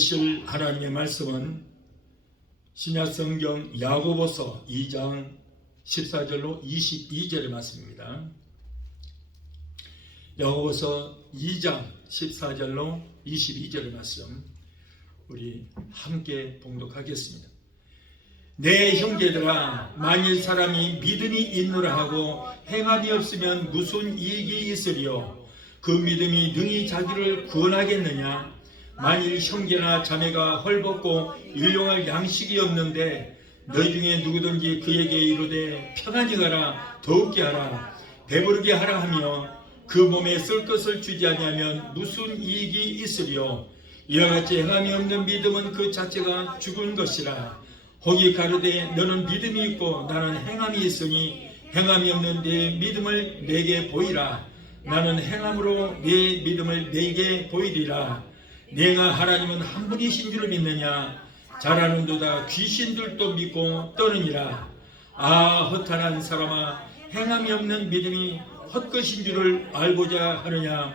들으실 하나님의 말씀은 신약성경 야고보서 2장 14절로 22절의 말씀입니다. 야고보서 2장 14절로 22절의 말씀 우리 함께 봉독하겠습니다. 내 형제들아, 만일 사람이 믿음이 있노라 하고 행함이 없으면 무슨 이익이 있으리요? 그 믿음이 능히 자기를 구원하겠느냐? 만일 형제나 자매가 헐벗고 일용할 양식이 없는데 너희 중에 누구든지 그에게 이르되 평안히 가라, 더욱게 하라, 배부르게 하라 하며 그 몸에 쓸 것을 주지 아니하면 무슨 이익이 있으리요? 이와 같이 행함이 없는 믿음은 그 자체가 죽은 것이라. 혹이 가로되 너는 믿음이 있고 나는 행함이 있으니 행함이 없는 내 믿음을 내게 보이라. 나는 행함으로 내 믿음을 내게 보이리라. 내가 하나님은 한 분이신 줄을 믿느냐? 잘하는도다 귀신들도 믿고 떠느니라. 아, 허탄한 사람아, 행함이 없는 믿음이 헛것인 줄을 알고자 하느냐?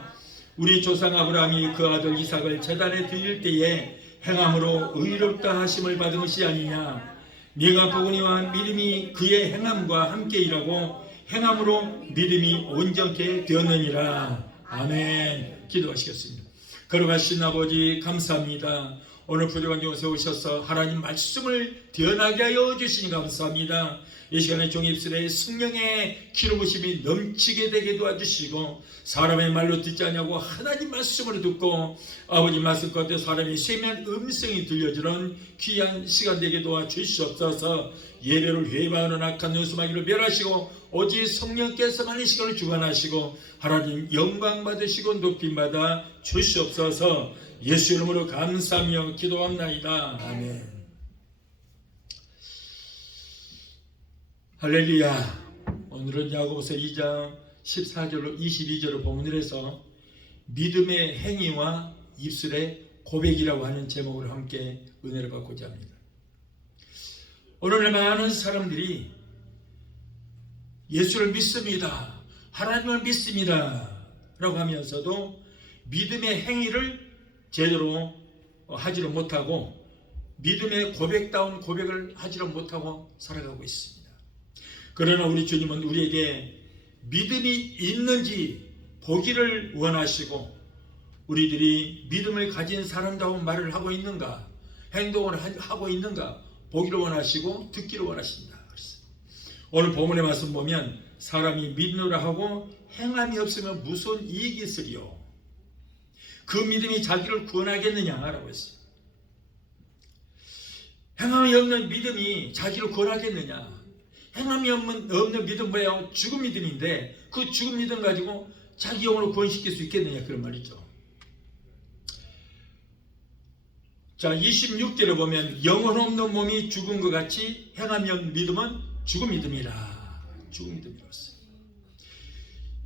우리 조상 아브라함이 그 아들 이삭을 제단에 드릴 때에 행함으로 의롭다 하심을 받은 것이 아니냐? 네가 보거니와 믿음이 그의 행함과 함께 일하고 행함으로 믿음이 온전케 되었느니라. 아멘. 기도하시겠습니다. 거룩하신 아버지, 감사합니다. 오늘 부족한 곳에 오셔서 하나님 말씀을 뛰어나게 하여 주시니 감사합니다. 이 시간에 종의 입술에 성령의 기름부심이 넘치게 되게 도와주시고 사람의 말로 듣지 않냐고 하나님 말씀으로 듣고 아버지 말씀 가운데 사람이 세미한 음성이 들려주는 귀한 시간 되게 도와주시옵소서. 예배를 회방하는 악한 눈수마귀를 멸하시고 오직 성령께서만 이 시간을 주관하시고 하나님 영광 받으시고 높임받아 주시옵소서. 예수 이름으로 감사하며 기도합나이다. 아멘. 할렐루야. 오늘은 야고보서 2장 14절로 22절을 본문을 해서 믿음의 행위와 입술의 고백이라고 하는 제목으로 함께 은혜를 받고자 합니다. 오늘날 많은 사람들이 예수를 믿습니다, 하나님을 믿습니다 라고 하면서도 믿음의 행위를 제대로 하지를 못하고 믿음의 고백다운 고백을 하지를 못하고 살아가고 있습니다. 그러나 우리 주님은 우리에게 믿음이 있는지 보기를 원하시고 우리들이 믿음을 가진 사람다운 말을 하고 있는가, 행동을 하고 있는가 보기를 원하시고 듣기를 원하십니다. 오늘 본문의 말씀 보면 사람이 믿노라 하고 행함이 없으면 무슨 이익이 있으리요? 그 믿음이 자기를 구원하겠느냐라고 했어요. 행함이 없는 믿음이 자기를 구원하겠느냐? 행함이 없는 믿음 뭐예요? 죽은 믿음인데 그 죽은 믿음 가지고 자기 영혼을 구원시킬 수 있겠느냐 그런 말이죠. 자, 26절에 보면 영혼 없는 몸이 죽은 것 같이 행함이 없는 믿음은 죽은 믿음이라. 죽은 믿음이라고 했어요.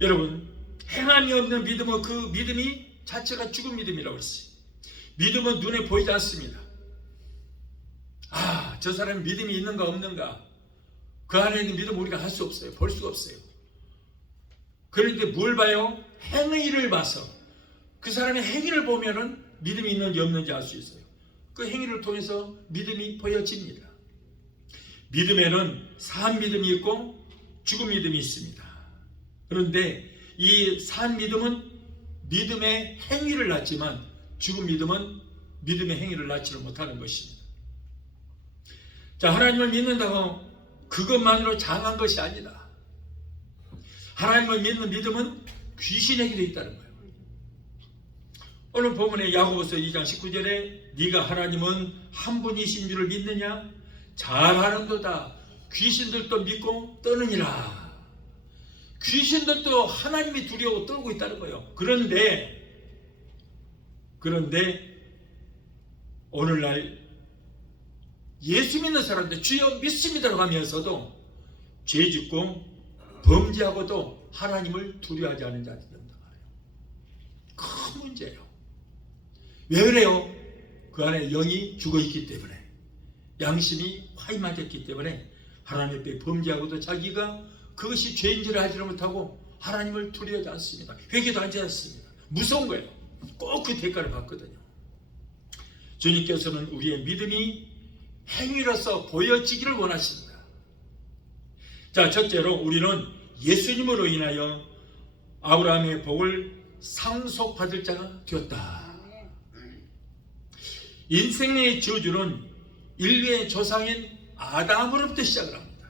여러분, 행함이 없는 믿음은 그 믿음이 자체가 죽은 믿음이라고 했어요. 믿음은 눈에 보이지 않습니다. 아, 저 사람이 믿음이 있는가 없는가 그 안에 있는 믿음 우리가 할 수 없어요. 볼 수가 없어요. 그런데 뭘 봐요? 행위를 봐서 그 사람의 행위를 보면은 믿음이 있는지 없는지 알 수 있어요. 그 행위를 통해서 믿음이 보여집니다. 믿음에는 산 믿음이 있고 죽은 믿음이 있습니다. 그런데 이 산 믿음은 믿음의 행위를 낳지만 죽은 믿음은 믿음의 행위를 낳지를 못하는 것입니다. 자, 하나님을 믿는다고 그것만으로 장한 것이 아니다. 하나님을 믿는 믿음은 귀신에게 되어 있다는 거예요. 오늘 본문의 야고보서 2장 19절에 네가 하나님은 한 분이신 줄을 믿느냐? 잘하는도다. 귀신들도 믿고 떠느니라. 귀신들도 하나님이 두려워 떨고 있다는 거예요. 그런데 오늘날 예수 믿는 사람들 주여 믿습니다라고 하면서도 죄 짓고 범죄하고도 하나님을 두려워하지 않는 자들이 있다. 큰 문제예요. 왜 그래요? 그 안에 영이 죽어있기 때문에, 양심이 화임하였기 때문에 하나님 앞에 범죄하고도 자기가 그것이 죄인지를 하지를 못하고 하나님을 두려워하지 않습니다. 회개도 하지 않습니다. 무서운 거예요. 꼭 그 대가를 받거든요. 주님께서는 우리의 믿음이 행위로서 보여지기를 원하십니다. 자, 첫째로 우리는 예수님으로 인하여 아브라함의 복을 상속받을 자가 되었다. 인생의 저주는 인류의 조상인 아담으로부터 시작을 합니다.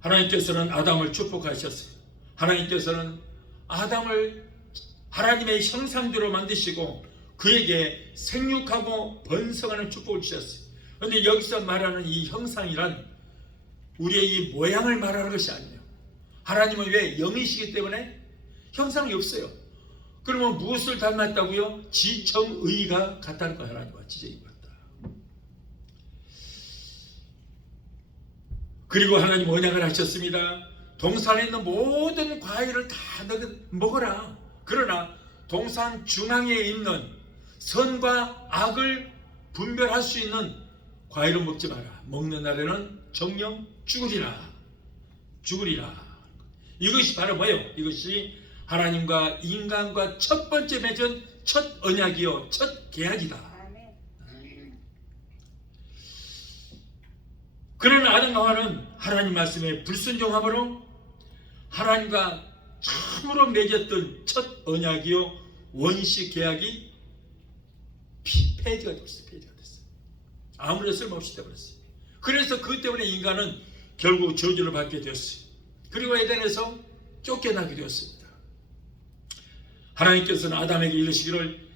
하나님께서는 아담을 축복하셨어요. 하나님께서는 아담을 하나님의 형상대로 만드시고 그에게 생육하고 번성하는 축복을 주셨어요. 그런데 여기서 말하는 이 형상이란 우리의 이 모양을 말하는 것이 아니에요. 하나님은 왜 영이시기 때문에 형상이 없어요. 그러면 무엇을 닮았다고요? 지정의가 같다는 거예요. 하나님과 지정의가 같다. 그리고 하나님 언약을 하셨습니다. 동산에 있는 모든 과일을 다 먹어라. 그러나 동산 중앙에 있는 선과 악을 분별할 수 있는 과일은 먹지 마라. 먹는 날에는 정령 죽으리라. 이것이 바로 뭐예요? 이것이 하나님과 인간과 첫 번째 맺은 첫 언약이요, 첫 계약이다. 그러나 아담과 하와는 하나님 말씀에 불순종함으로 하나님과 참으로 맺었던 첫 언약이요, 원시 계약이 폐지가 됐어요. 아무런 쓸모없이 되어버렸어요. 그래서 그 때문에 인간은 결국 저주를 받게 되었어요. 그리고 에덴에서 쫓겨나게 되었습니다. 하나님께서는 아담에게 이르시기를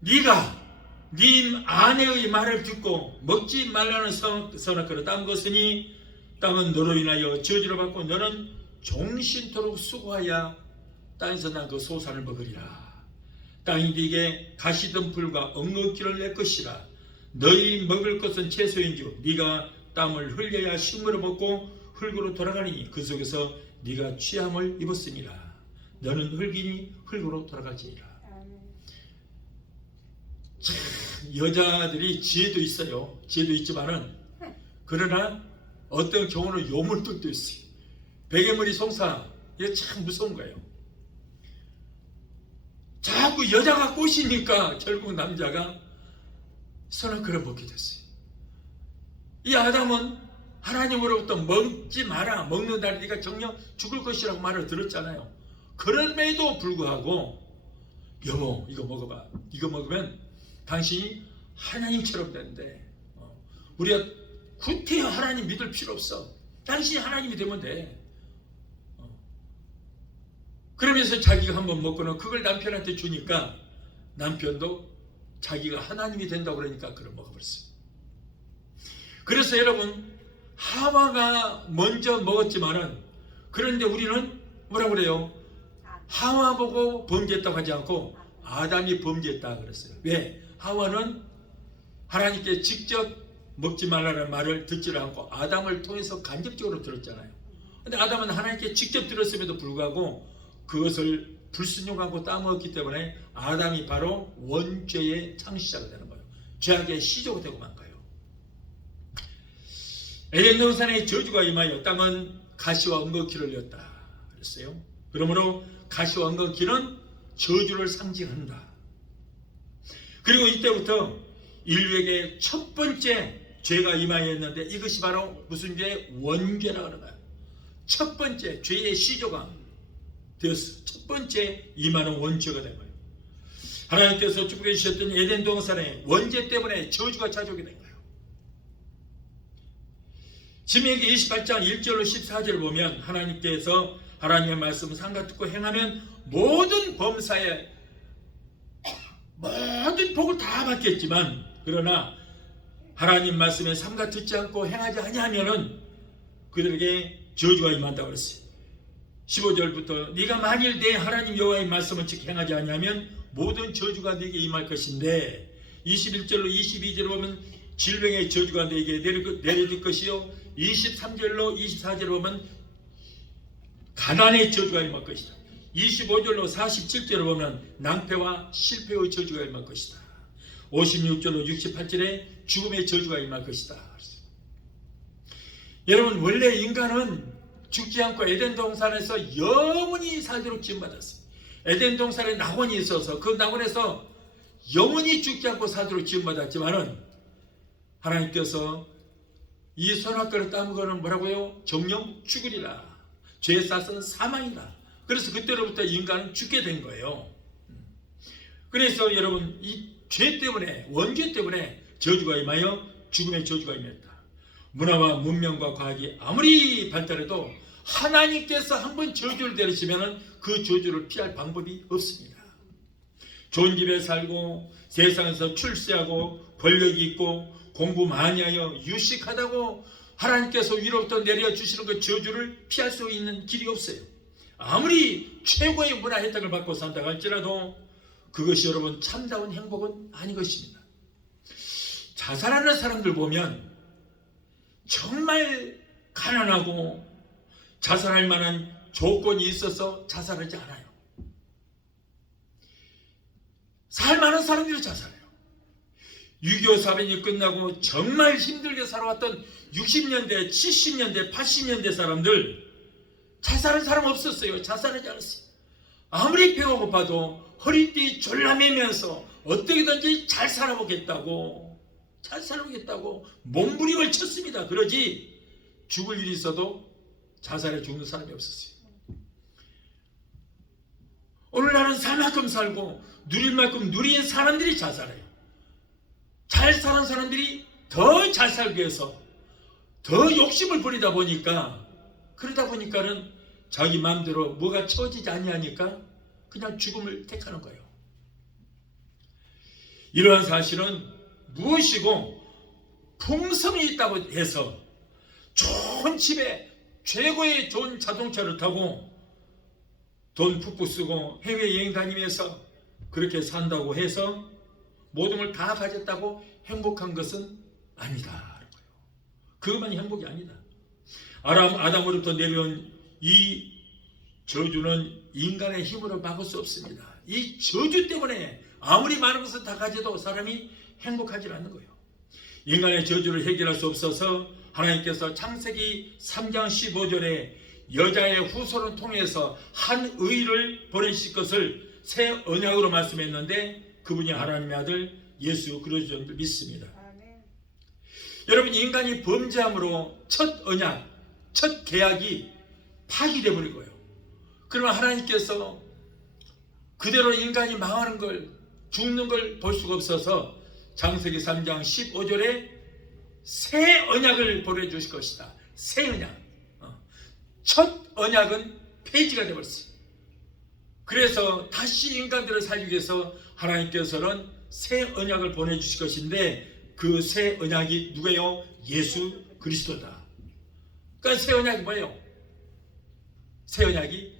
네가 네 아내의 말을 듣고 먹지 말라는 선악과를 딴 것이니 땅은 너로 인하여 저주를 받고 너는 종신토록 수고하여 땅에서 난 그 소산을 먹으리라. 땅이 네게 가시덤불과 엉겅퀴를 낼 것이라. 너희 먹을 것은 채소인즉 네가 땀을 흘려야 식물을 먹고 흙으로 돌아가리니 그 속에서 네가 취함을 입었으니라. 너는 흙이니 흙으로 돌아갈지니라. 참, 여자들이 지혜도 있어요. 지혜도 있지만은 그러나 어떤 경우는 요물들도 있어요. 베개머리 송사, 이게 참 무서운 거예요. 자꾸 여자가 꼬시니까 결국 남자가 선악과를 먹게 됐어요. 이 아담은 하나님으로부터 먹지 마라, 먹는 날에 네가 정녕 죽을 것이라고 말을 들었잖아요. 그럼에도 불구하고 여보 이거 먹어봐. 이거 먹으면 당신이 하나님처럼 되는데 우리가 구태여 하나님 믿을 필요 없어. 당신이 하나님이 되면 돼. 그러면서 자기가 한번 먹고는 그걸 남편한테 주니까 남편도 자기가 하나님이 된다고 그러니까 그걸 먹어버렸어요. 그래서 여러분 하와가 먼저 먹었지만은 그런데 우리는 뭐라고 그래요? 하와 보고 범죄했다고 하지 않고 아담이 범죄했다 그랬어요. 왜? 하와는 하나님께 직접 먹지 말라는 말을 듣지 않고 아담을 통해서 간접적으로 들었잖아요. 근데 아담은 하나님께 직접 들었음에도 불구하고 그것을 불순종하고 따먹었기 때문에 아담이 바로 원죄의 창시자가 되는 거예요. 죄악의 시조가 되고 만 거예요. 에덴 동산에 저주가 임하여 땅은 가시와 엉겅퀴를 냈다 그랬어요. 그러므로 가시와 엉겅퀴는 저주를 상징한다. 그리고 이때부터 인류에게 첫 번째 죄가 임하였는데 이것이 바로 무슨 죄? 원죄라고 하는 거예요. 첫 번째 죄의 시조가 되었어. 첫 번째 임하는 원죄가 된 거예요. 하나님께서 축복해 주셨던 에덴 동산에 원죄 때문에 저주가 찾아오게 된 거예요. 신명기 28장 1절로 14절을 보면 하나님께서 하나님의 말씀을 삼가 듣고 행하면 모든 범사에 모든 복을 다 받겠지만 그러나 하나님 말씀에 삼가 듣지 않고 행하지 아니하면은 그들에게 저주가 임한다고 그랬어요. 15절부터 네가 만일 내 하나님 여호와의 말씀을 즉 행하지 아니하면 모든 저주가 네게 임할 것인데 21절로 22절을 보면 질병의 저주가 네게 내려질 것이요 23절로 24절을 보면 가난의 저주가 임할 것이다. 25절로 47절을 보면 낭패와 실패의 저주가 임할 것이다. 56절로 68절에 죽음의 저주가 임할 것이다. 여러분 원래 인간은 죽지 않고 에덴 동산에서 영원히 살도록 지음받았어요. 에덴 동산에 낙원이 있어서 그 낙원에서 영원히 죽지 않고 사도록 지음받았지만은 하나님께서 이 손아귀를 따먹으면 뭐라고요? 정령 죽으리라. 죄에 싸서는 사망이다. 그래서 그때로부터 인간은 죽게 된 거예요. 그래서 여러분, 이 죄 때문에, 원죄 때문에 저주가 임하여 죽음의 저주가 임했다. 문화와 문명과 과학이 아무리 발달해도 하나님께서 한번 저주를 내리시면 그 저주를 피할 방법이 없습니다. 좋은 집에 살고 세상에서 출세하고 권력이 있고 공부 많이 하여 유식하다고 하나님께서 위로부터 내려주시는 그 저주를 피할 수 있는 길이 없어요. 아무리 최고의 문화 혜택을 받고 산다고 할지라도 그것이 여러분 참다운 행복은 아닌 것입니다. 자살하는 사람들 보면 정말 가난하고 자살할 만한 조건이 있어서 자살하지 않아요. 살만한 사람들이 자살해요. 6.25 사변이 끝나고 정말 힘들게 살아왔던 60년대, 70년대, 80년대 사람들 자살한 사람 없었어요. 자살하지 않았어요. 아무리 배가 고파도 허리띠 졸라매면서 어떻게든지 잘 살아보겠다고 몸부림을 쳤습니다. 그러지 죽을 일이 있어도 자살해 죽는 사람이 없었어요. 오늘날은 살 만큼 살고 누릴 만큼 누린 사람들이 자살해요. 잘 사는 사람들이 더 잘 살기 위해서 더 욕심을 부리다 보니까 그러다 보니까는 자기 마음대로 뭐가 채워지지 아니하니까 그냥 죽음을 택하는 거예요. 이러한 사실은 무엇이고 풍성이 있다고 해서 좋은 집에 최고의 좋은 자동차를 타고 돈 푹푹 쓰고 해외여행 다니면서 그렇게 산다고 해서 모든 걸 다 가졌다고 행복한 것은 아니다. 그것만이 행복이 아니다. 아담으로부터 내려온 이 저주는 인간의 힘으로 막을 수 없습니다. 이 저주 때문에 아무리 많은 것을 다 가져도 사람이 행복하지 않는 거예요. 인간의 저주를 해결할 수 없어서 하나님께서 창세기 3장 15절에 여자의 후손을 통해서 한 의를 보내실 것을 새 언약으로 말씀했는데 그분이 하나님의 아들 예수 그리스도인 줄 믿습니다. 여러분, 인간이 범죄함으로 첫 언약, 첫 계약이 파기되어 버린 거예요. 그러면 하나님께서 그대로 인간이 망하는 걸, 죽는 걸 볼 수가 없어서 창세기 3장 15절에 새 언약을 보내주실 것이다. 새 언약. 첫 언약은 폐지가 되어버렸어요. 그래서 다시 인간들을 살리기 위해서 하나님께서는 새 언약을 보내주실 것인데 그 새 언약이 누구예요? 예수 그리스도다. 그러니까 새 언약이 뭐예요? 새 언약이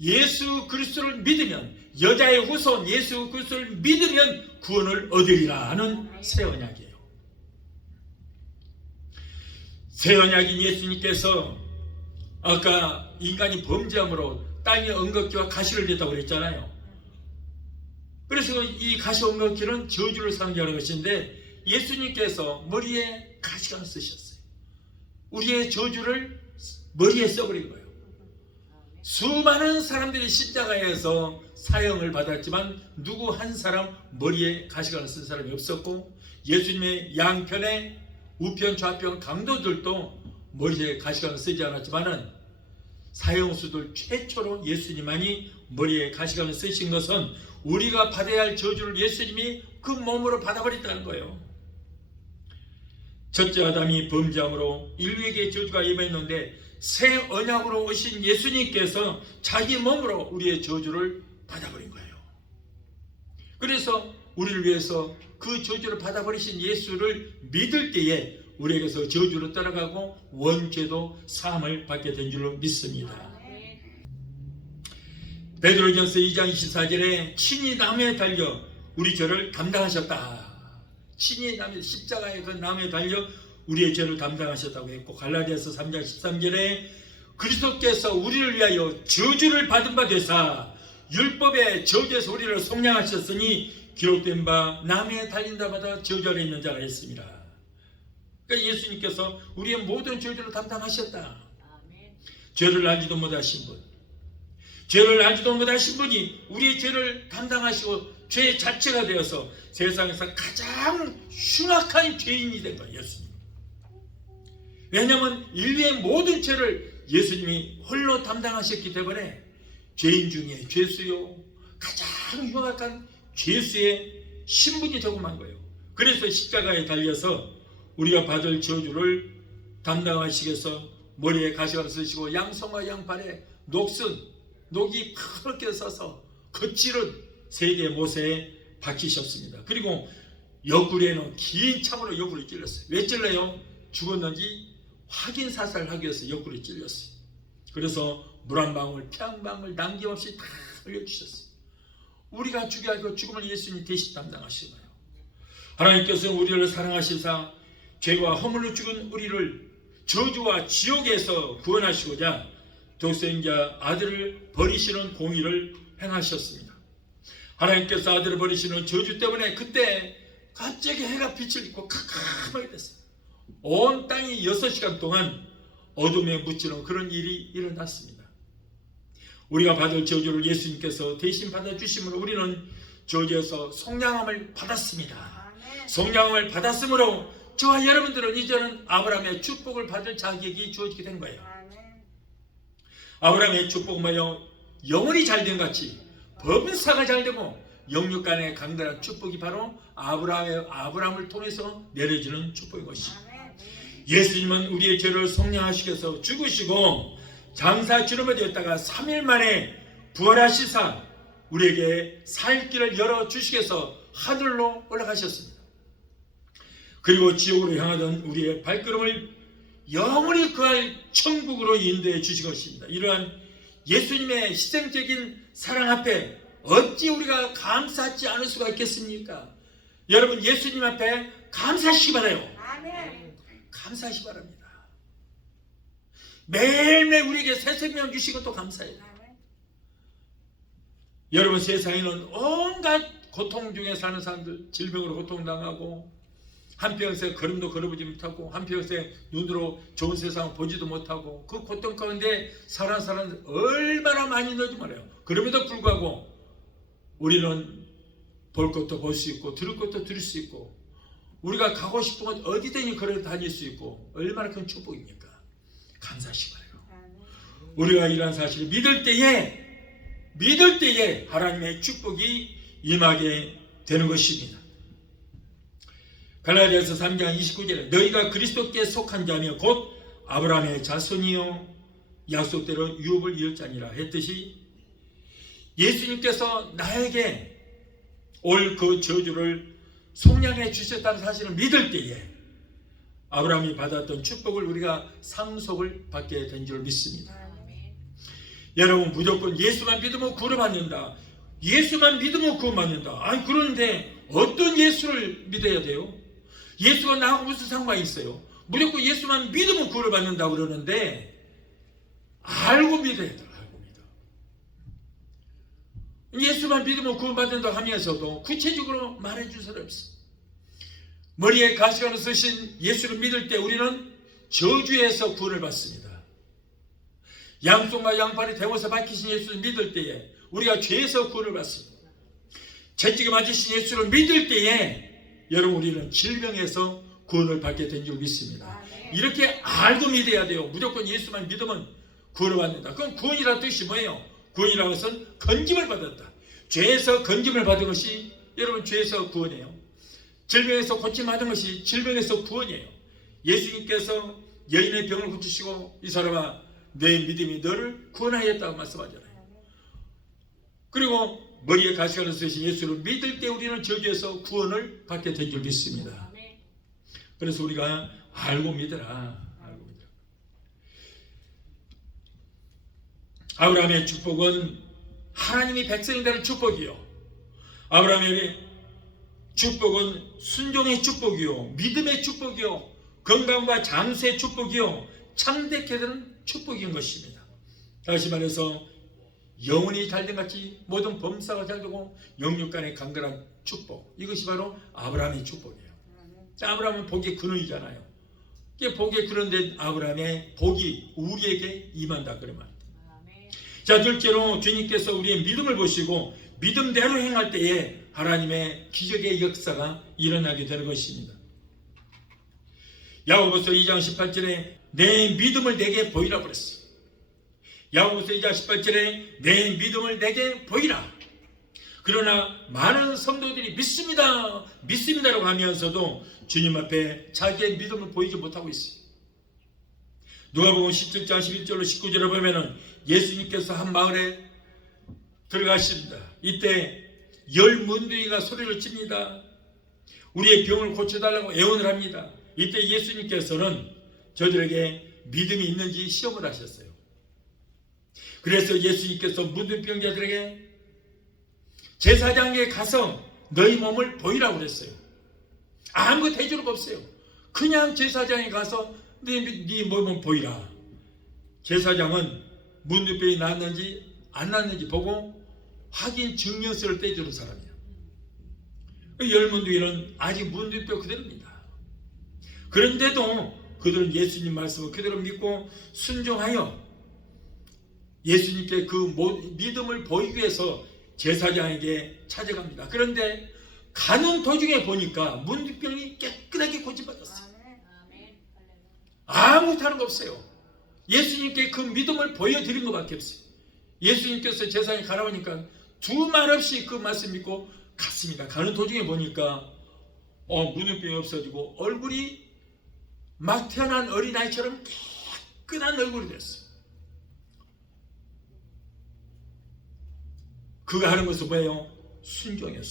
예수 그리스도를 믿으면, 여자의 후손 예수 그리스도를 믿으면 구원을 얻으리라 하는 새 언약이에요. 새 언약인 예수님께서 아까 인간이 범죄함으로 땅에 엉겅퀴와 가시를 냈다고 그랬잖아요. 그래서 이 가시 엉겅퀴는 저주를 상징하는 것인데 예수님께서 머리에 가시관을 쓰셨어요. 우리의 저주를 머리에 써버린 거예요. 수많은 사람들이 십자가에서 사형을 받았지만 누구 한 사람 머리에 가시관을 쓴 사람이 없었고, 예수님의 양편에 우편 좌편 강도들도 머리에 가시관을 쓰지 않았지만은 사형수들 최초로 예수님만이 머리에 가시관을 쓰신 것은 우리가 받아야 할 저주를 예수님이 그 몸으로 받아버렸다는 거예요. 첫째 아담이 범죄함으로 인류에게 저주가 임했는데 새 언약으로 오신 예수님께서 자기 몸으로 우리의 저주를 받아버린 거예요. 그래서 우리를 위해서 그 저주를 받아버리신 예수를 믿을 때에 우리에게서 저주로 떠나가고 원죄도 사함을 받게 된 줄로 믿습니다. 베드로전서 2장 24절에 친히 나무에 달려 우리 죄를 담당하셨다. 친히 십자가의 그 나무에 달려 우리의 죄를 담당하셨다고 했고, 갈라디아서 3장 13절에 그리스도께서 우리를 위하여 저주를 받은 바 되사 율법의 저주에서 우리를 속량하셨으니 기록된 바 나무에 달린 자마다 저주 아래 있는 자라 했습니다. 그러니까 예수님께서 우리의 모든 저주를 담당하셨다. 죄를 알지도 못하신 분, 죄를 알지도 못하신 분이 우리의 죄를 담당하시고 죄 자체가 되어서 세상에서 가장 흉악한 죄인이 된 거예요. 예수님. 왜냐하면 인류의 모든 죄를 예수님이 홀로 담당하셨기 때문에 죄인 중에 죄수요, 가장 흉악한 죄수의 신분이 되고 만 거예요. 그래서 십자가에 달려서 우리가 받을 저주를 담당하시기 위해서 머리에 가시관을 쓰시고 양손과 양발에 녹이 그렇게 써서 거칠은 세 개의 못에 박히셨습니다. 그리고 옆구리에는 긴 참으로 옆구리 찔렀어요. 왜 찔러요? 죽었는지 확인 사살을 하기 위해서 옆구리 찔렸어요. 그래서 물 한 방울, 피 한 방울 남김없이 다 흘려주셨어요. 우리가 죽여야 할 죽음을 예수님이 대신 담당하신 거예요. 하나님께서는 우리를 사랑하시사 죄와 허물로 죽은 우리를 저주와 지옥에서 구원하시고자 독생자 아들을 버리시는 공의를 행하셨습니다. 하나님께서 아들을 버리시는 저주 때문에 그때 갑자기 해가 빛을 입고 캄캄하게 됐어요. 온 땅이 6시간 동안 어둠에 묻히는 그런 일이 일어났습니다. 우리가 받을 저주를 예수님께서 대신 받아주심으로 우리는 저주에서 속량함을 받았습니다. 속량함을 받았으므로 저와 여러분들은 이제는 아브라함의 축복을 받을 자격이 주어지게 된 거예요. 아브라함의 축복은 뭐예요? 영혼이 잘된 같이 범사가 잘되고 영육간의 강건한 축복이 바로 아브라함을 통해서 내려지는 축복인 것입니다. 예수님은 우리의 죄를 속량하시기 위해서 죽으시고 장사 주름에 되었다가 3일 만에 부활하시사 우리에게 살 길을 열어주시기 위해서 하늘로 올라가셨습니다. 그리고 지옥으로 향하던 우리의 발걸음을 영원히 그할 천국으로 인도해 주신 것입니다. 이러한 예수님의 희생적인 사랑 앞에 어찌 우리가 감사하지 않을 수가 있겠습니까? 여러분, 예수님 앞에 감사하시기 바라요. 감사하시기 바랍니다. 매일매일 우리에게 새 생명 주시고 또 감사해요. 여러분, 세상에는 온갖 고통 중에 사는 사람들, 질병으로 고통당하고 한평생 걸음도 걸어보지 못하고 한평생 눈으로 좋은 세상을 보지도 못하고 그 고통 가운데 사는 사람들 얼마나 많이 늘지 말아요. 그럼에도 불구하고 우리는 볼 것도 볼 수 있고 들을 것도 들을 수 있고 우리가 가고 싶은 곳 어디든지 걸어 다닐 수 있고 얼마나 큰 축복입니까? 감사하시기 바라요. 우리가 이러한 사실을 믿을 때에 하나님의 축복이 임하게 되는 것입니다. 갈라디아서 3장 29절에 너희가 그리스도께 속한 자며 곧 아브라함의 자손이요 약속대로 유업을 이을 자니라 했듯이 예수님께서 나에게 올 그 저주를 속량해 주셨다는 사실을 믿을 때에 아브라함이 받았던 축복을 우리가 상속을 받게 된 줄 믿습니다. 여러분, 무조건 예수만 믿으면 구원받는다. 예수만 믿으면 구원받는다. 아니, 그런데 어떤 예수를 믿어야 돼요? 예수가 나하고 무슨 상관이 있어요? 무조건 예수만 믿으면 구원을 받는다고 그러는데 알고 믿어야 돼요. 알고 믿어. 예수만 믿으면 구원 받는다고 하면서도 구체적으로 말해줄 사람이 없어. 머리에 가시관을 쓰신 예수를 믿을 때 우리는 저주에서 구원을 받습니다. 양손과 양팔이 대못에 박히신 예수를 믿을 때에 우리가 죄에서 구원을 받습니다. 채찍에 맞으신 예수를 믿을 때에 여러분, 우리는 질병에서 구원을 받게 된 줄 믿습니다. 이렇게 알고 믿어야 돼요. 무조건 예수만 믿으면 구원을 받는다. 그럼 구원이라는 뜻이 뭐예요? 구원이라는 것은 건짐을 받았다. 죄에서 건짐을 받은 것이 여러분 죄에서 구원이에요. 질병에서 고침 받은 것이 질병에서 구원이에요. 예수님께서 여인의 병을 고치시고 이 사람아 내 믿음이 너를 구원하였다고 말씀하잖아요. 그리고 머리에 가시관을 쓰신 예수를 믿을 때 우리는 저주에서 구원을 받게 된 줄 믿습니다. 그래서 우리가 알고 믿어라. 알고 믿어라. 아브라함의 축복은 하나님이 백성이 되는 축복이요. 아브라함의 축복은 순종의 축복이요. 믿음의 축복이요. 건강과 장수의 축복이요. 창대케 되는 축복인 것입니다. 다시 말해서 영혼이 잘된 같이 모든 범사가 잘되고 영육간의 강건한 축복, 이것이 바로 아브라함의 축복이에요. 아브라함은 복의 근원이잖아요. 복의 근원된 아브라함의 복이 우리에게 임한다 그러면. 자, 둘째로 주님께서 우리의 믿음을 보시고 믿음대로 행할 때에 하나님의 기적의 역사가 일어나게 되는 것입니다. 야고보서 2장 18절에 내 믿음을 내게 보이라 그랬어요. 야고보서 2장 18절에 내 믿음을 내게 보이라. 그러나 많은 성도들이 믿습니다, 믿습니다라고 하면서도 주님 앞에 자기의 믿음을 보이지 못하고 있어요. 누가복음 17장 11절로 19절을 보면은 예수님께서 한 마을에 들어가십니다. 이때 10문둥이가 소리를 칩니다. 우리의 병을 고쳐달라고 애원을 합니다. 이때 예수님께서는 저들에게 믿음이 있는지 시험을 하셨어요. 그래서 예수님께서 문둥병자들에게 제사장에 가서 너희 몸을 보이라고 그랬어요. 아무 대조가 없어요. 그냥 제사장에 가서 네 몸을 보이라. 제사장은 문둥병이 났는지 안 났는지 보고 확인 증명서를 떼주는 사람이에요. 10문둥이는 아직 문둥병 그대로입니다. 그런데도 그들은 예수님 말씀을 그대로 믿고 순종하여 예수님께 그 믿음을 보이기 위해서 제사장에게 찾아갑니다. 그런데 가는 도중에 보니까 문둥병이 깨끗하게 고쳐받았어요. 아무 다른 거 없어요. 예수님께 그 믿음을 보여드린 것밖에 없어요. 예수님께서 제사장에 가라고 하니까 두 말 없이 그 말씀 믿고 갔습니다. 가는 도중에 보니까 문둥병이 없어지고 얼굴이 막 태어난 어린아이처럼 깨끗한 얼굴이 됐어요. 그가 하는 것은 뭐예요? 순종이에요.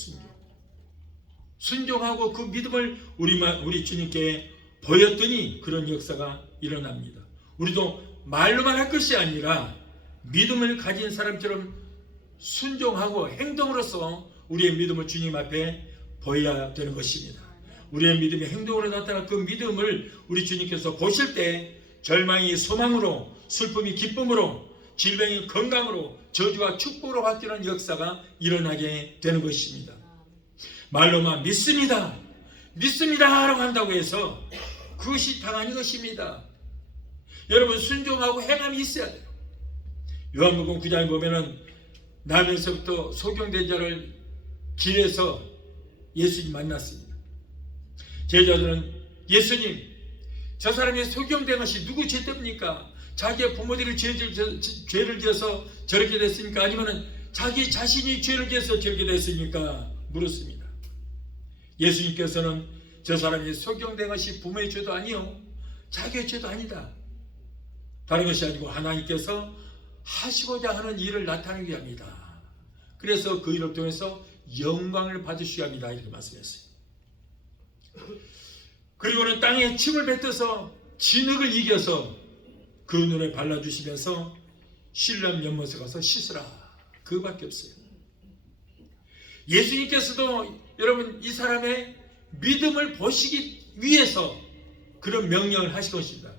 순종하고 그 믿음을 우리 주님께 보였더니 그런 역사가 일어납니다. 우리도 말로만 할 것이 아니라 믿음을 가진 사람처럼 순종하고 행동으로서 우리의 믿음을 주님 앞에 보여야 되는 것입니다. 우리의 믿음이 행동으로 나타난 그 믿음을 우리 주님께서 보실 때 절망이 소망으로, 슬픔이 기쁨으로, 질병이 건강으로, 저주가 축복으로 바뀌는 역사가 일어나게 되는 것입니다. 말로만 믿습니다, 믿습니다 라고 한다고 해서 그것이 다 아닌 것입니다. 여러분, 순종하고 행함이 있어야 돼요. 요한복음 9장에 보면은 나면서부터 소경된 자를 길에서 예수님 만났습니다. 제자들은 예수님, 저 사람이 소경된 것이 누구 죄 때문입니까? 자기의 부모들이 죄를 지어서 저렇게 됐습니까? 아니면 자기 자신이 죄를 지어서 저렇게 됐습니까? 물었습니다. 예수님께서는 저 사람이 소경된 것이 부모의 죄도 아니요, 자기의 죄도 아니다. 다른 것이 아니고 하나님께서 하시고자 하는 일을 나타내기 위함이다. 그래서 그 일을 통해서 영광을 받으시기 위함이다. 이렇게 말씀했어요. 그리고는 땅에 침을 뱉어서 진흙을 이겨서 그 눈에 발라주시면서 실람 연못에 가서 씻으라. 그거밖에 없어요. 예수님께서도 여러분 이 사람의 믿음을 보시기 위해서 그런 명령을 하신 것입니다.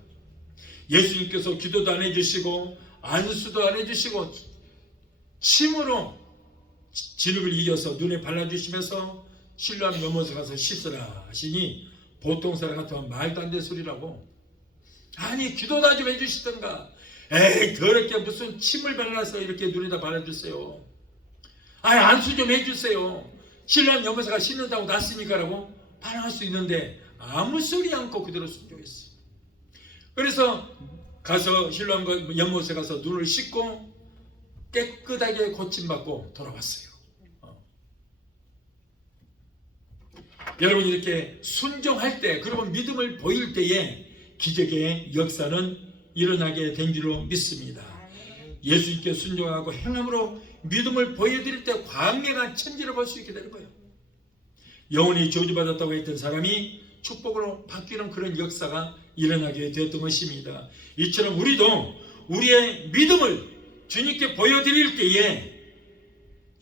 예수님께서 기도도 안 해주시고 안수도 안 해주시고 침으로 진흙을 이겨서 눈에 발라주시면서 실람 연못에 가서 씻으라 하시니 보통 사람 같으면 말도 안 되는 소리라고. 아니, 기도도 좀 해주시던가. 에이, 더럽게 무슨 침을 발라서 이렇게 눈에다 발라주세요. 아니, 안수 좀 해주세요. 신랑 연못에가 씻는다고 났으니까 라고 반항할 수 있는데 아무 소리 않고 그대로 순종했어요. 그래서 가서 신랑 연못에 가서 눈을 씻고 깨끗하게 고침받고 돌아왔어요. 여러분, 이렇게 순종할 때, 그러면 믿음을 보일 때에 기적의 역사는 일어나게 된 줄로 믿습니다. 예수님께 순종하고 행함으로 믿음을 보여드릴 때 광명한 천지를 볼 수 있게 되는 거예요. 영원히 저주받았다고 했던 사람이 축복으로 바뀌는 그런 역사가 일어나게 되었던 것입니다. 이처럼 우리도 우리의 믿음을 주님께 보여드릴 때에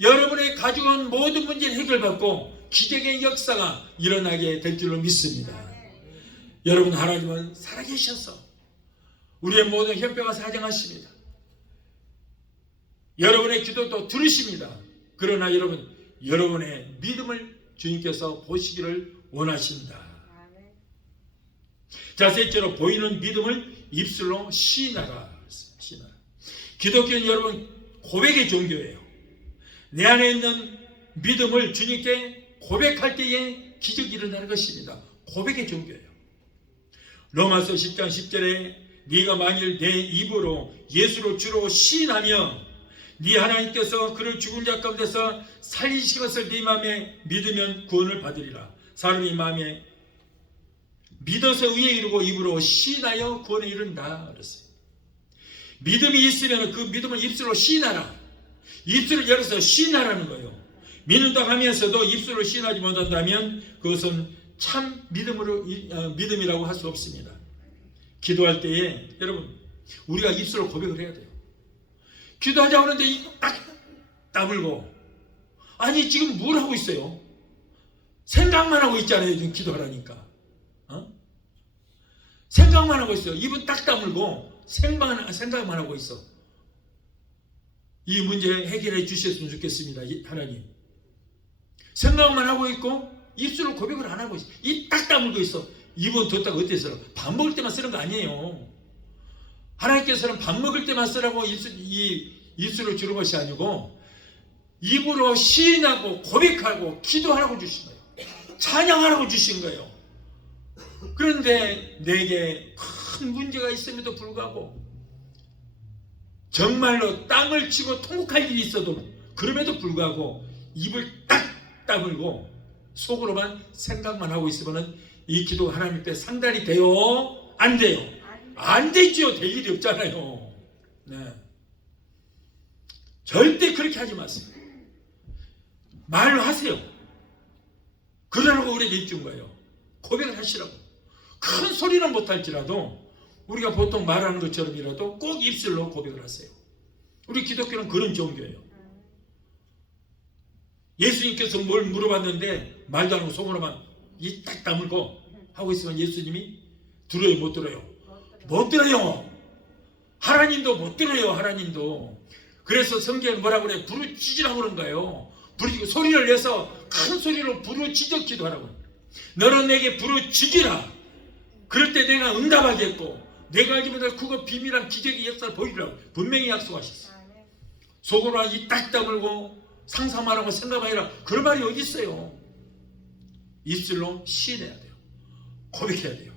여러분의 가지고 온 모든 문제를 해결받고 기적의 역사가 일어나게 될 줄로 믿습니다. 여러분, 하나님은 살아계셔서 우리의 모든 형편과 사정하십니다. 여러분의 기도도 들으십니다. 그러나 여러분의 믿음을 주님께서 보시기를 원하십니다. 자, 셋째로 보이는 믿음을 입술로 시인하라. 기독교는 여러분 고백의 종교예요. 내 안에 있는 믿음을 주님께 고백할 때에 기적이 일어나는 것입니다. 고백의 종교예요. 로마서 10장 10절에 네가 만일 내 입으로 예수를 주로 시인하며 네 하나님께서 그를 죽은 자 가운데서 살리신 것을 네 마음에 믿으면 구원을 받으리라. 사람이 마음에 믿어서 의에 이르고 입으로 시인하여 구원에 이른다 그랬어요. 믿음이 있으면 그 믿음을 입술로 시인하라. 입술을 열어서 시인하라는 거예요. 믿는다 하면서도 입술로 시인하지 못한다면 그것은 참 믿음이라고 할 수 없습니다. 기도할 때에 여러분 우리가 입술로 고백을 해야 돼요. 기도하자고 하는데 딱 다물고 아니 지금 뭘 하고 있어요? 생각만 하고 있잖아요. 지금 기도하라니까. 생각만 하고 있어요. 입은 딱 다물고 생각만 하고 있어. 이 문제 해결해 주셨으면 좋겠습니다. 하나님. 생각만 하고 있고 입술로 고백을 안 하고 있어. 입 딱 다물고 있어. 입은 뒀다가 어때서? 밥 먹을 때만 쓰는 거 아니에요. 하나님께서는 밥 먹을 때만 쓰라고 입술을 주는 것이 아니고 입으로 시인하고 고백하고 기도하라고 주신 거예요. 찬양하라고 주신 거예요. 그런데 내게 큰 문제가 있음에도 불구하고 정말로 땅을 치고 통곡할 일이 있어도 그럼에도 불구하고 입을 딱 다물고 속으로만 생각만 하고 있으면 이 기도 하나님 앞에 상달이 돼요? 안 돼요? 안 되죠. 될 일이 없잖아요. 네. 절대 그렇게 하지 마세요. 말로 하세요. 그러라고 우리에게 입준 거예요. 고백을 하시라고. 큰 소리는 못할지라도 우리가 보통 말하는 것처럼이라도 꼭 입술로 고백을 하세요. 우리 기독교는 그런 종교예요. 예수님께서 뭘 물어봤는데 말도 안 하고 속으로만 이 딱 다물고 하고 있으면 예수님이 들어요? 못 들어요? 못 들어요. 하나님도 못 들어요. 하나님도. 그래서 성경에 뭐라고 그래? 부르짖으라고 그런 거예요. 부르짖고 소리를 내서 큰 소리로 부르짖어 기도하라고. 너는 내게 부르짖으라. 그럴 때 내가 응답하겠고 내가 알지 못할 그거 비밀한 기적의 역사를 보이라고 분명히 약속하셨어요. 속으로 이 딱 다물고 상상만 하고 생각만 해라. 그런 말이 어디 있어요? 입술로 시인해야 돼요. 고백해야 돼요.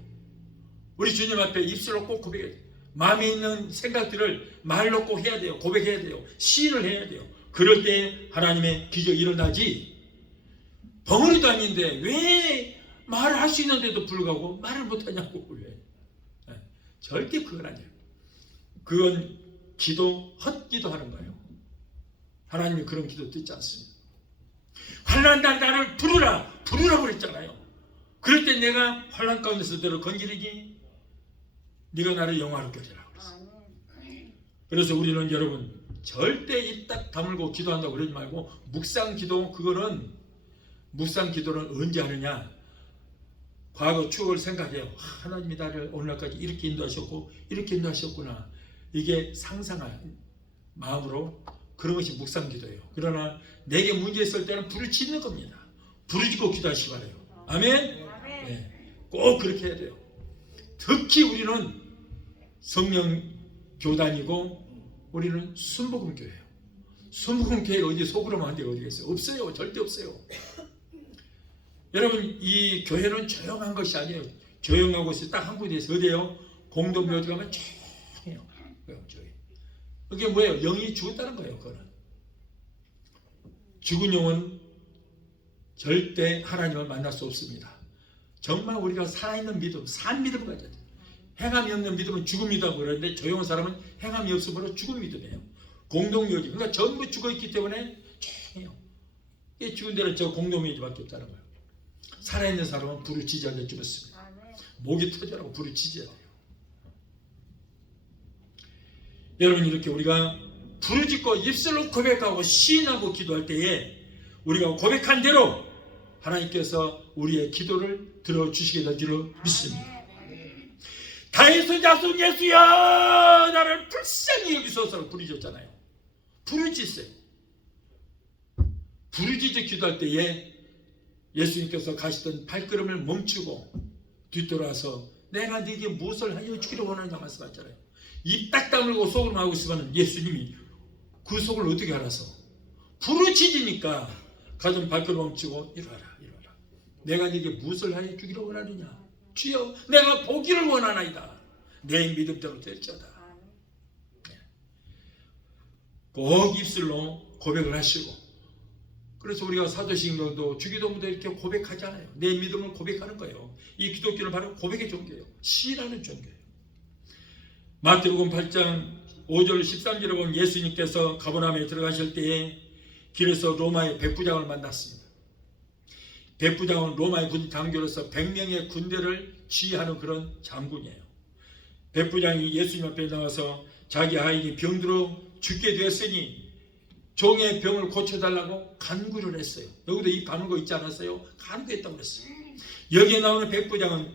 우리 주님 앞에 입술로 꼭 고백해야 돼요. 마음에 있는 생각들을 말로 꼭 해야 돼요. 고백해야 돼요. 시인을 해야 돼요. 그럴 때 하나님의 기적이 일어나지. 벙어리도 아닌데 왜 말을 할 수 있는데도 불구하고 말을 못하냐고. 왜? 네. 절대 그건 아니에요. 그건 기도, 헛기도 하는 거예요. 하나님이 그런 기도 듣지 않습니다. 환난 날 나를 부르라고 그랬잖아요. 그럴 때 내가 환난 가운데서 너를 건지리기 네가 나를 영화롭게 하리라고 그랬어요. 그래서 우리는 여러분 절대 입 딱 다물고 기도한다고 그러지 말고 묵상기도 묵상기도는 언제 하느냐? 과거 추억을 생각해요. 하나님이 나를 오늘날까지 이렇게 인도하셨고 이렇게 인도하셨구나. 이게 상상한 마음으로 그런 것이 묵상기도예요. 그러나 내게 문제 있을 때는 부르짖는 겁니다. 부르짖고 기도하시기 바라요. 아멘? 네, 꼭 그렇게 해야 돼요. 특히 우리는 성령교단이고 우리는 순복음교회예요. 순복음교회가 어디 속으로만 하는 데가 어디 있어요? 없어요. 절대 없어요. 여러분 이 교회는 조용한 것이 아니에요. 조용한 곳이 딱 한 군데에서 어디예요? 공동묘지 가면 조용해요. 그게 뭐예요? 영이 죽었다는 거예요. 그거는 죽은 영은 절대 하나님을 만날 수 없습니다. 정말 우리가 살아있는 믿음, 산 믿음을 가져야 돼요. 행함이 없는 믿음은 죽음이라고 그러는데 조용한 사람은 행함이 없으므로 죽은 믿음이에요. 공동묘지, 그러니까 전부 죽어있기 때문에 조용해요. 이 죽은 데는 저 공동묘지밖에 없다는 거예요. 살아있는 사람은 부르짖어야 될 줄 믿습니다. 목이 터져라고 부르짖어야 돼요. 여러분 이렇게 우리가 부르짖고 입술로 고백하고 시인하고 기도할 때에 우리가 고백한 대로 하나님께서 우리의 기도를 들어주시게 될 줄로 믿습니다. 다윗의 자손 예수여 나를 불쌍히 여기소서 부르짖었잖아요. 부르짖어요. 부르짖어 기도할 때에 예수님께서 가시던 발걸음을 멈추고 뒤돌아서 내가 네게 무엇을 하여 주기를 원하느냐 말씀하셨잖아요. 입 딱 다물고 속으로 하고 있으면 예수님이 그 속을 어떻게 알아서 부르짖으니까 가슴 발걸음 멈추고 이러라. 내가 네게 무엇을 하여 주기를 원하느냐? 주여, 내가 보기를 원하나이다. 내 믿음대로 될지어다. 꼭 입술로 고백을 하시고, 그래서 우리가 사도신경도 주기도문도 이렇게 고백하잖아요. 내 믿음을 고백하는 거예요. 이 기독교는 바로 고백의 종교예요. 시인하는 종교예요. 마태복음 8장 5절 13절에 보면 예수님께서 가버나움에 들어가실 때에 길에서 로마의 백부장을 만났습니다. 백부장은 로마의 군 장교로서 100명의 군대를 지휘하는 그런 장군이에요. 백부장이 예수님 앞에 나와서 자기 아이니 병들어 죽게 되었으니 종의 병을 고쳐달라고 간구를 했어요. 여기도 이 간구 있지 않았어요? 간구했다고 그랬어요. 여기에 나오는 백부장은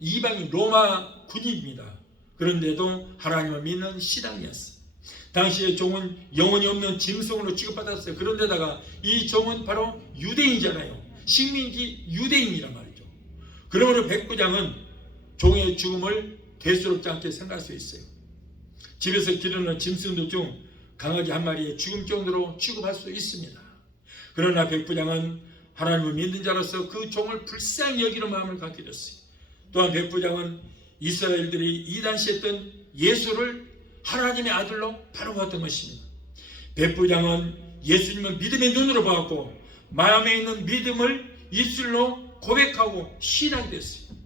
이방인 로마 군인입니다. 그런데도 하나님을 믿는 신앙이었어요. 당시에 종은 영혼이 없는 짐승으로 취급받았어요. 그런데다가 이 종은 바로 유대인이잖아요. 식민지 유대인이란 말이죠. 그러므로 백부장은 종의 죽음을 대수롭지 않게 생각할 수 있어요. 집에서 기르는 짐승들 중 강아지 한 마리의 죽음 정도로 취급할 수 있습니다. 그러나 백부장은 하나님을 믿는 자로서 그 종을 불쌍히 여기는 마음을 갖게 됐어요. 또한 백부장은 이스라엘들이 이단시했던 예수를 하나님의 아들로 바라보았던 것입니다. 백부장은 예수님을 믿음의 눈으로 보았고 마음에 있는 믿음을 입술로 고백하고 신앙이 됐어요.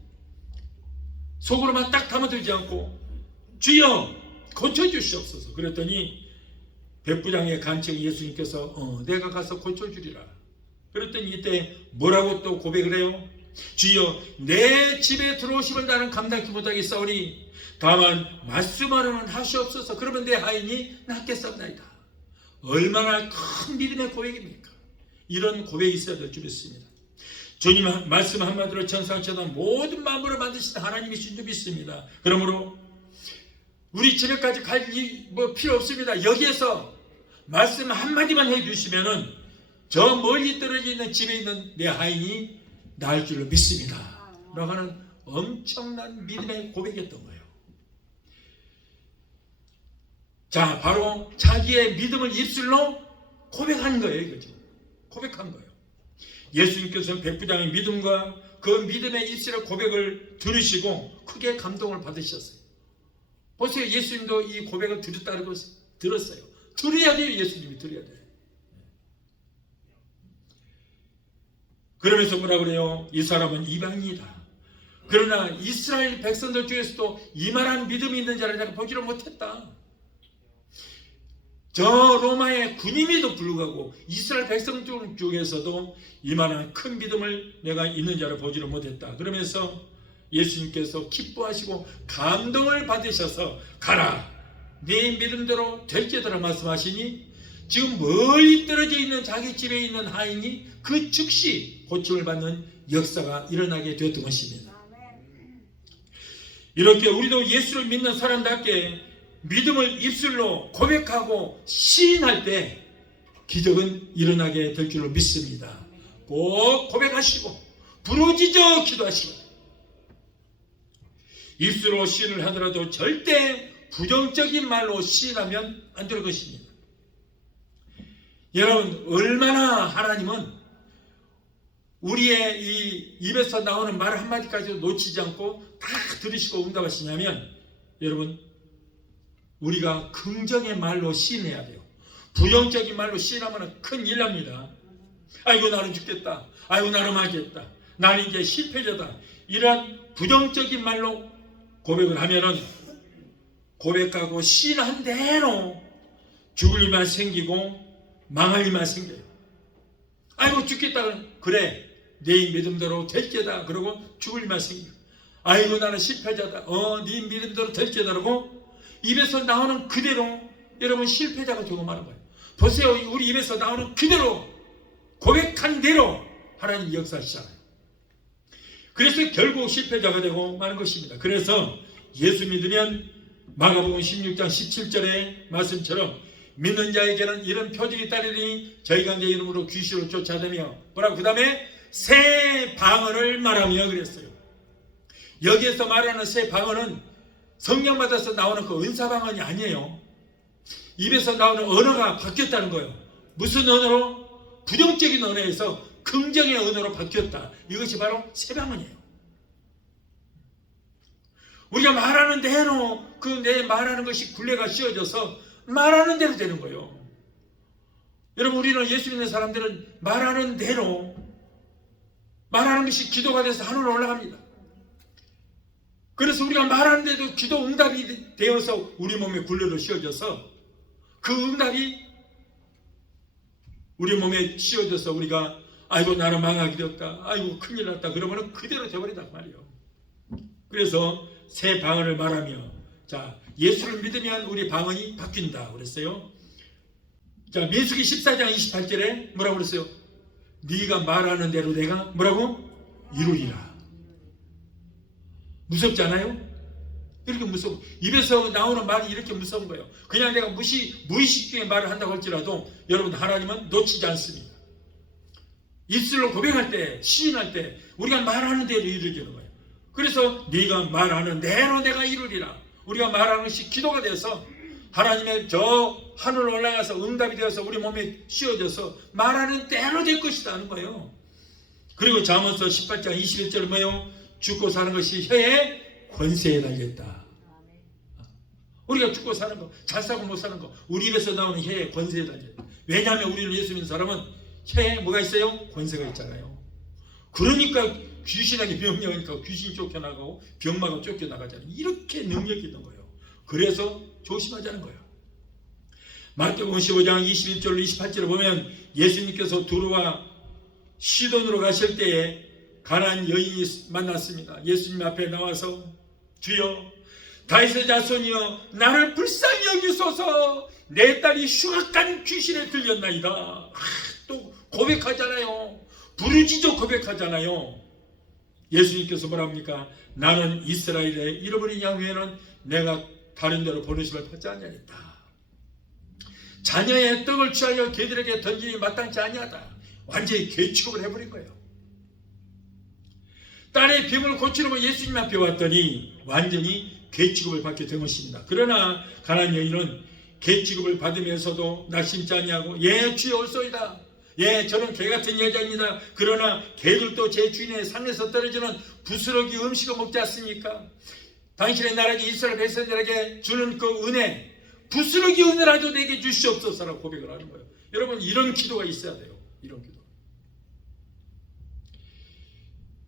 속으로만 딱 담아두지 않고 주여 고쳐주시옵소서. 그랬더니 백부장의 간청이 예수님께서 내가 가서 고쳐주리라. 그랬더니 이때 뭐라고 또 고백을 해요? 주여 내 집에 들어오심을 나는 감당치 못하겠사오니 다만 말씀하려면 하시옵소서. 그러면 내 하인이 낫겠사옵나이다. 얼마나 큰 믿음의 고백입니까? 이런 고백이 있어야 될 줄 믿습니다. 주님 말씀 한마디로 천상천하 모든 만물을 만드신 하나님이신 줄 믿습니다. 그러므로 우리 집에까지 갈 필요 없습니다. 여기에서 말씀 한마디만 해주시면은 저 멀리 떨어져 있는 집에 있는 내 하인이 나을 줄로 믿습니다. 라고 하는 엄청난 믿음의 고백이었던 거예요. 자, 바로 자기의 믿음을 입술로 고백하는 거예요. 이거죠. 고백한 거예요. 예수님께서는 백부장의 믿음과 그 믿음의 입술의 고백을 들으시고 크게 감동을 받으셨어요. 보세요. 예수님도 이 고백을 들었다는 것을 들었어요. 들어야 돼요. 예수님이 들어야 돼요. 그러면서 뭐라 그래요? 이 사람은 이방인이다. 그러나 이스라엘 백성들 중에서도 이만한 믿음이 있는 자를 내가 보지를 못했다. 저 로마의 군임에도 불구하고 이스라엘 백성 중에서도 이만한 큰 믿음을 내가 있는 자를 보지를 못했다. 그러면서 예수님께서 기뻐하시고 감동을 받으셔서 가라 네 믿음대로 될지어다 말씀하시니 지금 멀리 떨어져 있는 자기 집에 있는 하인이 그 즉시 고침을 받는 역사가 일어나게 되었던 것입니다. 이렇게 우리도 예수를 믿는 사람답게 믿음을 입술로 고백하고 시인할 때 기적은 일어나게 될 줄로 믿습니다. 꼭 고백하시고 부르짖어 기도하시고 입술로 시인을 하더라도 절대 부정적인 말로 시인하면 안 될 것입니다. 여러분 얼마나 하나님은 우리의 이 입에서 나오는 말 한마디까지도 놓치지 않고 다 들으시고 응답하시냐면 여러분 우리가 긍정의 말로 시인해야 돼요. 부정적인 말로 시인하면 큰일 납니다. 아이고 나는 죽겠다. 아이고 나는 망했다. 나는 이제 실패자다. 이런 부정적인 말로 고백을 하면은 고백하고 시인한 대로 죽을 일만 생기고 망할 일만 생겨요. 아이고 죽겠다. 그래 네 믿음대로 될 게다. 그러고 죽을 일만 생겨. 아이고 나는 실패자다. 네 믿음대로 될 게다. 그러고 입에서 나오는 그대로 여러분 실패자가 되고 마는 거예요. 보세요. 우리 입에서 나오는 그대로 고백한 대로 하나님 역사하시잖아요. 그래서 결국 실패자가 되고 마는 것입니다. 그래서 예수 믿으면 마가복음 16장 17절의 말씀처럼 믿는 자에게는 이런 표적이 따르니 저희가 내 이름으로 귀신을 쫓아내며 뭐라고 그 다음에 새 방언을 말하며 그랬어요. 여기에서 말하는 새 방언은 성령 받아서 나오는 그 은사 방언이 아니에요. 입에서 나오는 언어가 바뀌었다는 거예요. 무슨 언어로? 부정적인 언어에서 긍정의 언어로 바뀌었다. 이것이 바로 새 방언이에요. 우리가 말하는 대로 그 내 말하는 것이 굴레가 씌워져서 말하는 대로 되는 거예요. 여러분, 우리는 예수 믿는 사람들은 말하는 대로 말하는 것이 기도가 돼서 하늘로 올라갑니다. 그래서 우리가 말하는데도 기도 응답이 되어서 우리 몸에 굴레로 씌워져서 그 응답이 우리 몸에 씌워져서 우리가 아이고 나는 망하게 되었다, 아이고 큰일 났다 그러면 그대로 되어버린단 말이에요. 그래서 새 방언을 말하며, 자, 예수를 믿으면 우리 방언이 바뀐다 그랬어요. 자, 민수기 14장 28절에 뭐라고 그랬어요? 네가 말하는 대로 내가 뭐라고? 이루리라. 무섭지 않아요? 이렇게 무서워. 입에서 나오는 말이 이렇게 무서운 거예요. 그냥 내가 무의식 중에 말을 한다고 할지라도 여러분, 하나님은 놓치지 않습니다. 입술로 고백할 때, 시인할 때 우리가 말하는 대로 이루어지는 거예요. 그래서 네가 말하는 대로 내가 이루리라. 우리가 말하는 것이 기도가 돼서 하나님의 저 하늘로 올라가서 응답이 되어서 우리 몸에 씌워져서 말하는 대로 될 것이다 하는 거예요. 그리고 잠언서 18장 21절 뭐예요? 죽고 사는 것이 혀의 권세에 달렸다. 우리가 죽고 사는 거, 잘 사고 못 사는 거, 우리 입에서 나오는 혀의 권세에 달렸다. 왜냐하면 우리는 예수 믿는 사람은 혀에 뭐가 있어요? 권세가 있잖아요. 그러니까 귀신에게 명령하니까 귀신이 쫓겨나가고 병마가 쫓겨나가잖아요. 이렇게 능력이 있는 거예요. 그래서 조심하자는 거예요. 마태복음 15장 21절 28절을 보면 예수님께서 두루와 시돈으로 가실 때에 가난한 여인이 만났습니다. 예수님 앞에 나와서 주여 다윗의 자손이여 나를 불쌍히 여기소서, 내 딸이 흉악한 귀신에 들렸나이다. 또 고백하잖아요. 부르짖어 고백하잖아요. 예수님께서 뭐랍니까? 나는 이스라엘의 잃어버린 양 외에는 내가 다른 데로 보내심을 받지 아니하였다. 자녀의 떡을 취하여 개들에게 던지니 마땅치 아니하다. 완전히 개 취급을 해버린 거예요. 딸의 병을 고치려고 예수님 앞에 왔더니 완전히 개 취급을 받게 된 것입니다. 그러나 가난한 여인은 개 취급을 받으면서도 낙심치 아니하고 예 주여 올소이다. 예, 저는 개 같은 여자입니다. 그러나 개들도 제 주인의 상에서 떨어지는 부스러기 음식을 먹지 않습니까? 당신의 나라에 이스라엘 백성들에게 주는 그 은혜, 부스러기 은혜라도 내게 주시옵소서라고 고백을 하는 거예요. 여러분, 이런 기도가 있어야 돼요. 이런 기도.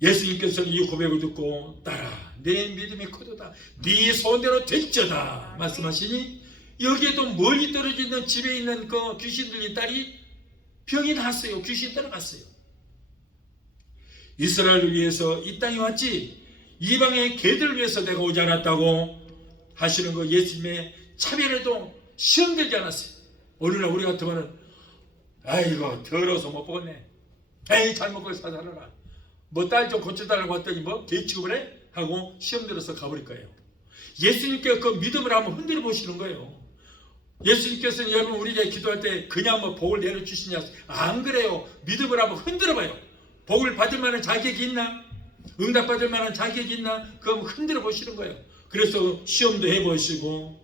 예수님께서는 이 고백을 듣고 딸아 내 믿음이 크도다, 네 소원대로 될지어다 말씀하시니 여기에도 멀리 떨어져 있는 집에 있는 그 귀신 들린 딸이 병이 났어요. 귀신 따라갔어요. 이스라엘을 위해서 이 땅에 왔지 이방의 개들을 위해서 내가 오지 않았다고 하시는 그 예수님의 차별에도 시험 들지 않았어요. 오늘날 우리 같으면은 아이고 더러워서 못 보겠네, 에이 잘 먹고 살아라, 뭐 딸 좀 고쳐달라고 했더니 뭐 개 취급을 해? 하고 시험 들어서 가버릴 거예요. 예수님께 그 믿음을 한번 흔들어 보시는 거예요. 예수님께서는 여러분 우리에게 기도할 때 그냥 뭐 복을 내려주시냐? 안 그래요. 믿음을 한번 흔들어 봐요. 복을 받을 만한 자격이 있나? 응답 받을 만한 자격이 있나? 그거 한번 흔들어 보시는 거예요. 그래서 시험도 해보시고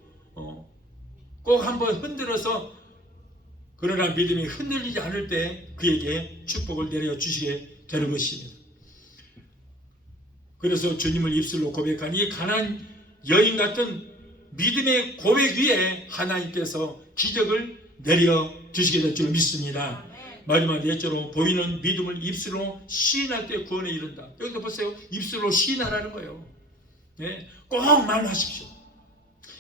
꼭 한번 흔들어서, 그러나 믿음이 흔들리지 않을 때 그에게 축복을 내려주시게 되는 것입니다. 그래서 주님을 입술로 고백한 이 가난한 여인 같은 믿음의 고백 위에 하나님께서 기적을 내려주시게 될 줄 믿습니다. 마지막 넷째로 보이는 믿음을 입술로 시인할 때 구원에 이른다. 여기서 보세요. 입술로 시인하라는 거예요. 네, 꼭 말하십시오.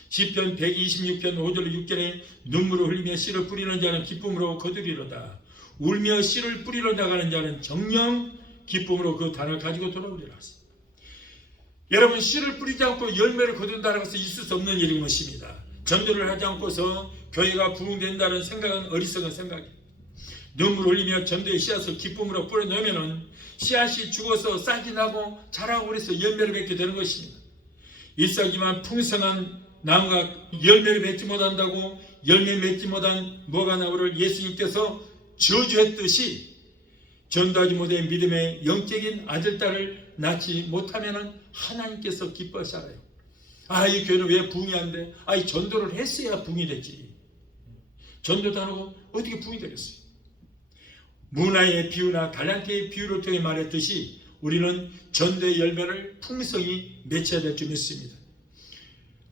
시편 126편 5절 6절에 눈물을 흘리며 씨를 뿌리는 자는 기쁨으로 거두리로다. 울며 씨를 뿌리러 나가는 자는 정녕 기쁨으로 그 단을 가지고 돌아오리라. 여러분, 씨를 뿌리지 않고 열매를 거둔다는 것은 있을 수 없는 일인 것입니다. 전도를 하지 않고서 교회가 부흥된다는 생각은 어리석은 생각이에요. 눈물을 흘리며 전도의 씨앗을 기쁨으로 뿌려놓으면 씨앗이 죽어서 싹이 나고 자라고 그래서 열매를 맺게 되는 것입니다. 잎사귀만 풍성한 나무가 열매를 맺지 못한다고 열매 맺지 못한 뭐가 나오를 예수님께서 저주했듯이 전도하지 못한 믿음의 영적인 아들, 딸을 낳지 못하면 하나님께서 기뻐하지 않아요. 아, 이 교회는 왜 부흥이 안 돼? 아, 이 전도를 했어야 부흥이 됐지. 전도도 안 하고 어떻게 부흥이 되겠어요? 문화의 비유나 달란트의 비유를 통해 말했듯이 우리는 전도의 열매를 풍성히 맺혀야 될 줄 믿습니다.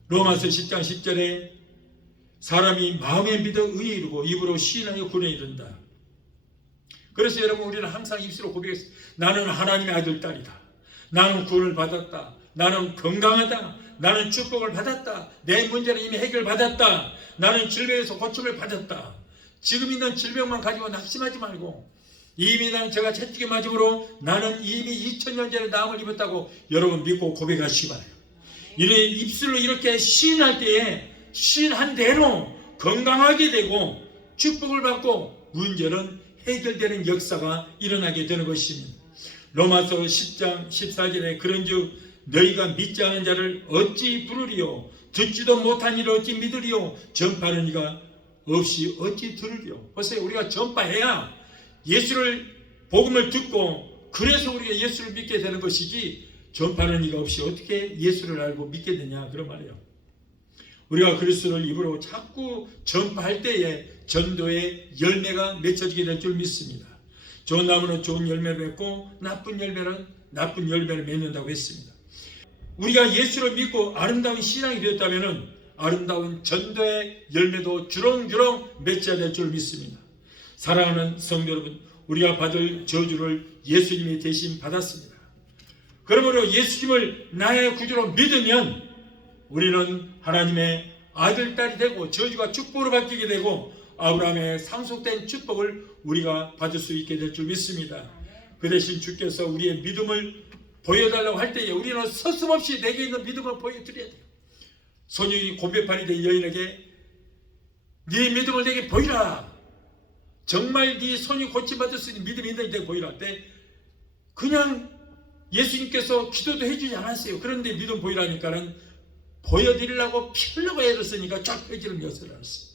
로마서 10장 10절에 사람이 마음에 믿어 의에 이르고 입으로 시인하여 구원에 이른다. 그래서 여러분, 우리는 항상 입술로 고백했습니다. 나는 하나님의 아들 딸이다. 나는 구원을 받았다. 나는 건강하다. 나는 축복을 받았다. 내 문제는 이미 해결받았다. 나는 질병에서 고침을 받았다. 지금 있는 질병만 가지고 낙심하지 말고, 이미 나는 제가 채찍에 맞음으로 나는 이미 2000년 전에 나음을 입었다고 여러분 믿고 고백하시기 바라요. 이래 입술로 이렇게 시인할 때에 시인한 대로 건강하게 되고 축복을 받고 문제는 해결되는 역사가 일어나게 되는 것입니다. 로마서 10장 14절에 그런즉 너희가 믿지 않은 자를 어찌 부르리요, 듣지도 못한 이를 어찌 믿으리요, 전파하는 이가 없이 어찌 들으리요. 보세요, 우리가 전파해야 예수를 복음을 듣고 그래서 우리가 예수를 믿게 되는 것이지, 전파하는 이가 없이 어떻게 예수를 알고 믿게 되냐, 그런 말이에요. 우리가 그리스도를 입으로 자꾸 전파할 때에 전도의 열매가 맺혀지게 될 줄 믿습니다. 좋은 나무는 좋은 열매를 맺고 나쁜 열매는 나쁜 열매를 맺는다고 했습니다. 우리가 예수를 믿고 아름다운 신앙이 되었다면 아름다운 전도의 열매도 주렁주렁 맺혀야 될 줄 믿습니다. 사랑하는 성도 여러분, 우리가 받을 저주를 예수님이 대신 받았습니다. 그러므로 예수님을 나의 구주로 믿으면 우리는 하나님의 아들, 딸이 되고 저주가 축복으로 바뀌게 되고 아브라함의 상속된 축복을 우리가 받을 수 있게 될 줄 믿습니다. 그 대신 주께서 우리의 믿음을 보여달라고 할 때에 우리는 서슴없이 내게 있는 믿음을 보여드려야 돼요. 소년이 곤배판이 된 여인에게 네 믿음을 내게 보이라, 정말 네 손이 고침받을 수 있는 믿음이 있는데 보이라 할 때 그냥 예수님께서 기도도 해주지 않았어요. 그런데 믿음 보이라니까는 보여드리려고 피 흘려고 애를 쓰니까 쫙 펴지는 엿을 알았어요.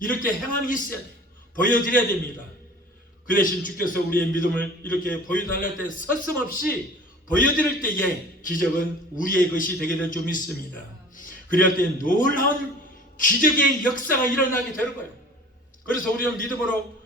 이렇게 행함이 있어야 돼요. 보여드려야 됩니다. 그 대신 주께서 우리의 믿음을 이렇게 보여달랄 때 서슴없이 보여드릴 때에 기적은 우리의 것이 되게 될 줄 믿습니다. 그럴 때 놀라운 기적의 역사가 일어나게 되는 거예요. 그래서 우리는 믿음으로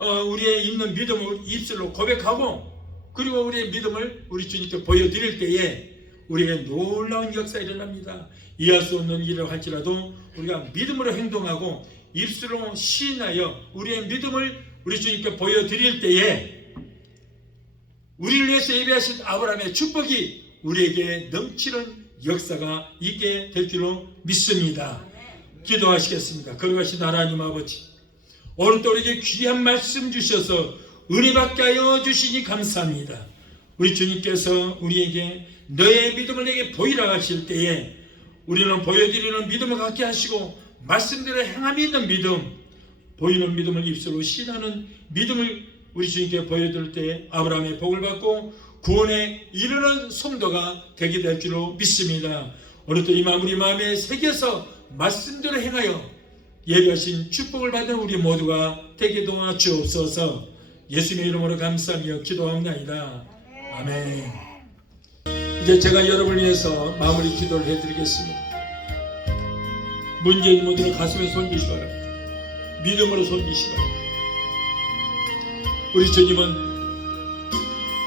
우리의 있는 믿음을 입술로 고백하고, 그리고 우리의 믿음을 우리 주님께 보여드릴 때에 우리에게 놀라운 역사가 일어납니다. 이해할 수 없는 일을 할지라도 우리가 믿음으로 행동하고 입술로 시인하여 우리의 믿음을 우리 주님께 보여드릴 때에 우리를 위해서 예배하신 아브라함의 축복이 우리에게 넘치는 역사가 있게 될 줄로 믿습니다. 기도하시겠습니다. 거룩하신 하나님 아버지, 오늘 또 우리에게 귀한 말씀 주셔서 은혜 받게 하여 주시니 감사합니다. 우리 주님께서 우리에게 너의 믿음을 내게 보이라 하실 때에 우리는 보여드리는 믿음을 갖게 하시고 말씀대로 행함이 있는 믿음, 보이는 믿음을 입술로 신하는 믿음을 우리 주님께 보여드릴 때 아브라함의 복을 받고 구원에 이르는 성도가 되게 될 줄로 믿습니다. 오늘도 이 마음 우리 마음에 새겨서 말씀대로 행하여 예비하신 축복을 받은 우리 모두가 되게 도와주옵소서. 예수님의 이름으로 감사하며 기도합니다. 아멘. 이제 제가 여러분을 위해서 마무리 기도를 해드리겠습니다. 문제 있는 분들은 가슴에 손주시기 바랍니다. 믿음으로 손주시기 바랍니다. 우리 주님은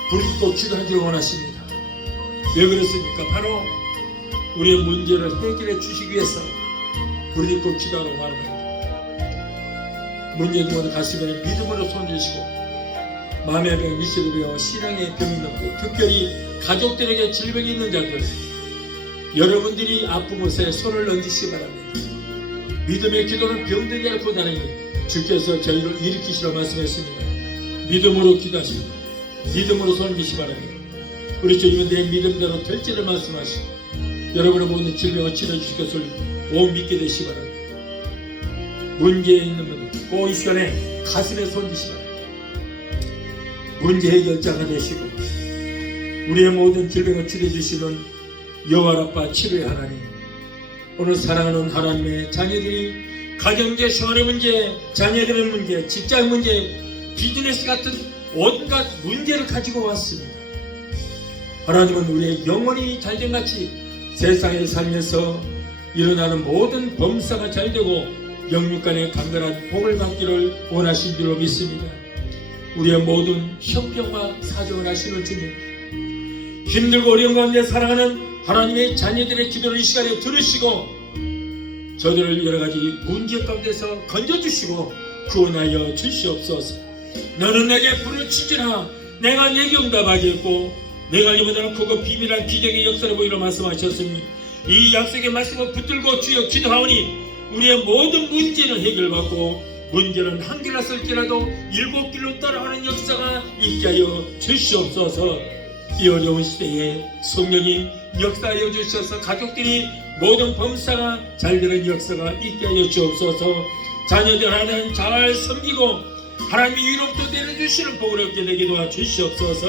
부르짖고 기도하기를 원하십니다. 왜 그렇습니까? 바로 우리의 문제를 해결해 주시기 위해서 부르짖고 기도하라고 하는 겁니다. 문제 있는 분들 가슴에 믿음으로 손주시고 마음의 병, 이식의 병, 신앙의 병이 있는 분, 특별히 가족들에게 질병이 있는 자들, 여러분들이 아픈 곳에 손을 얹으시기 바랍니다. 믿음의 기도는 병들게 할 뿐 아니니 주께서 저희를 일으키시라 말씀했습니다. 믿음으로 기도하십니다. 믿음으로 손을 드시기 바랍니다. 우리 주님은 내 믿음대로 될지를 말씀하시고 여러분의 모든 질병을 치료주실 것을 꼭 믿게 되시기 바랍니다. 문제에 있는 분들 꼭 이 시간에 가슴에 손 드시기 바랍니다. 문제 해결자가 되시고 우리의 모든 질병을 치료주시는 여호와 라파 치료의 하나님, 오늘 사랑하는 하나님의 자녀들이 가정제, 생활의 문제, 자녀들의 문제, 직장 문제, 비즈니스 같은 온갖 문제를 가지고 왔습니다. 하나님은 우리의 영혼이 잘된 같이 세상에 살면서 일어나는 모든 범사가 잘되고 영육간의 강건한 복을 받기를 원하신 줄로 믿습니다. 우리의 모든 형편과 사정을 아시는 주님, 힘들고 어려운 가운데 살아가는 하나님의 자녀들의 기도를 이 시간에 들으시고 저들을 여러가지 문제 가운데서 건져주시고 구원하여 주시옵소서. 너는 내게 부르짖으라 내가 내게 응답하겠고 내가 이보다 크고 비밀한 기적의 역사를 보이라 말씀하셨으니 이 약속의 말씀을 붙들고 주여 기도하오니 우리의 모든 문제는 해결받고 문제는 한 길로 쓸지라도 7길로 따라가는 역사가 있게 하여 주시옵소서. 이 어려운 시대에 성령님 역사하여 주셔서 가족들이 모든 범사가 잘 되는 역사가 있게 하여 주옵소서. 자녀들 하나님 잘 섬기고 하나님의 위로부터 내려주시는 복을 얻게 되게 도와주시옵소서.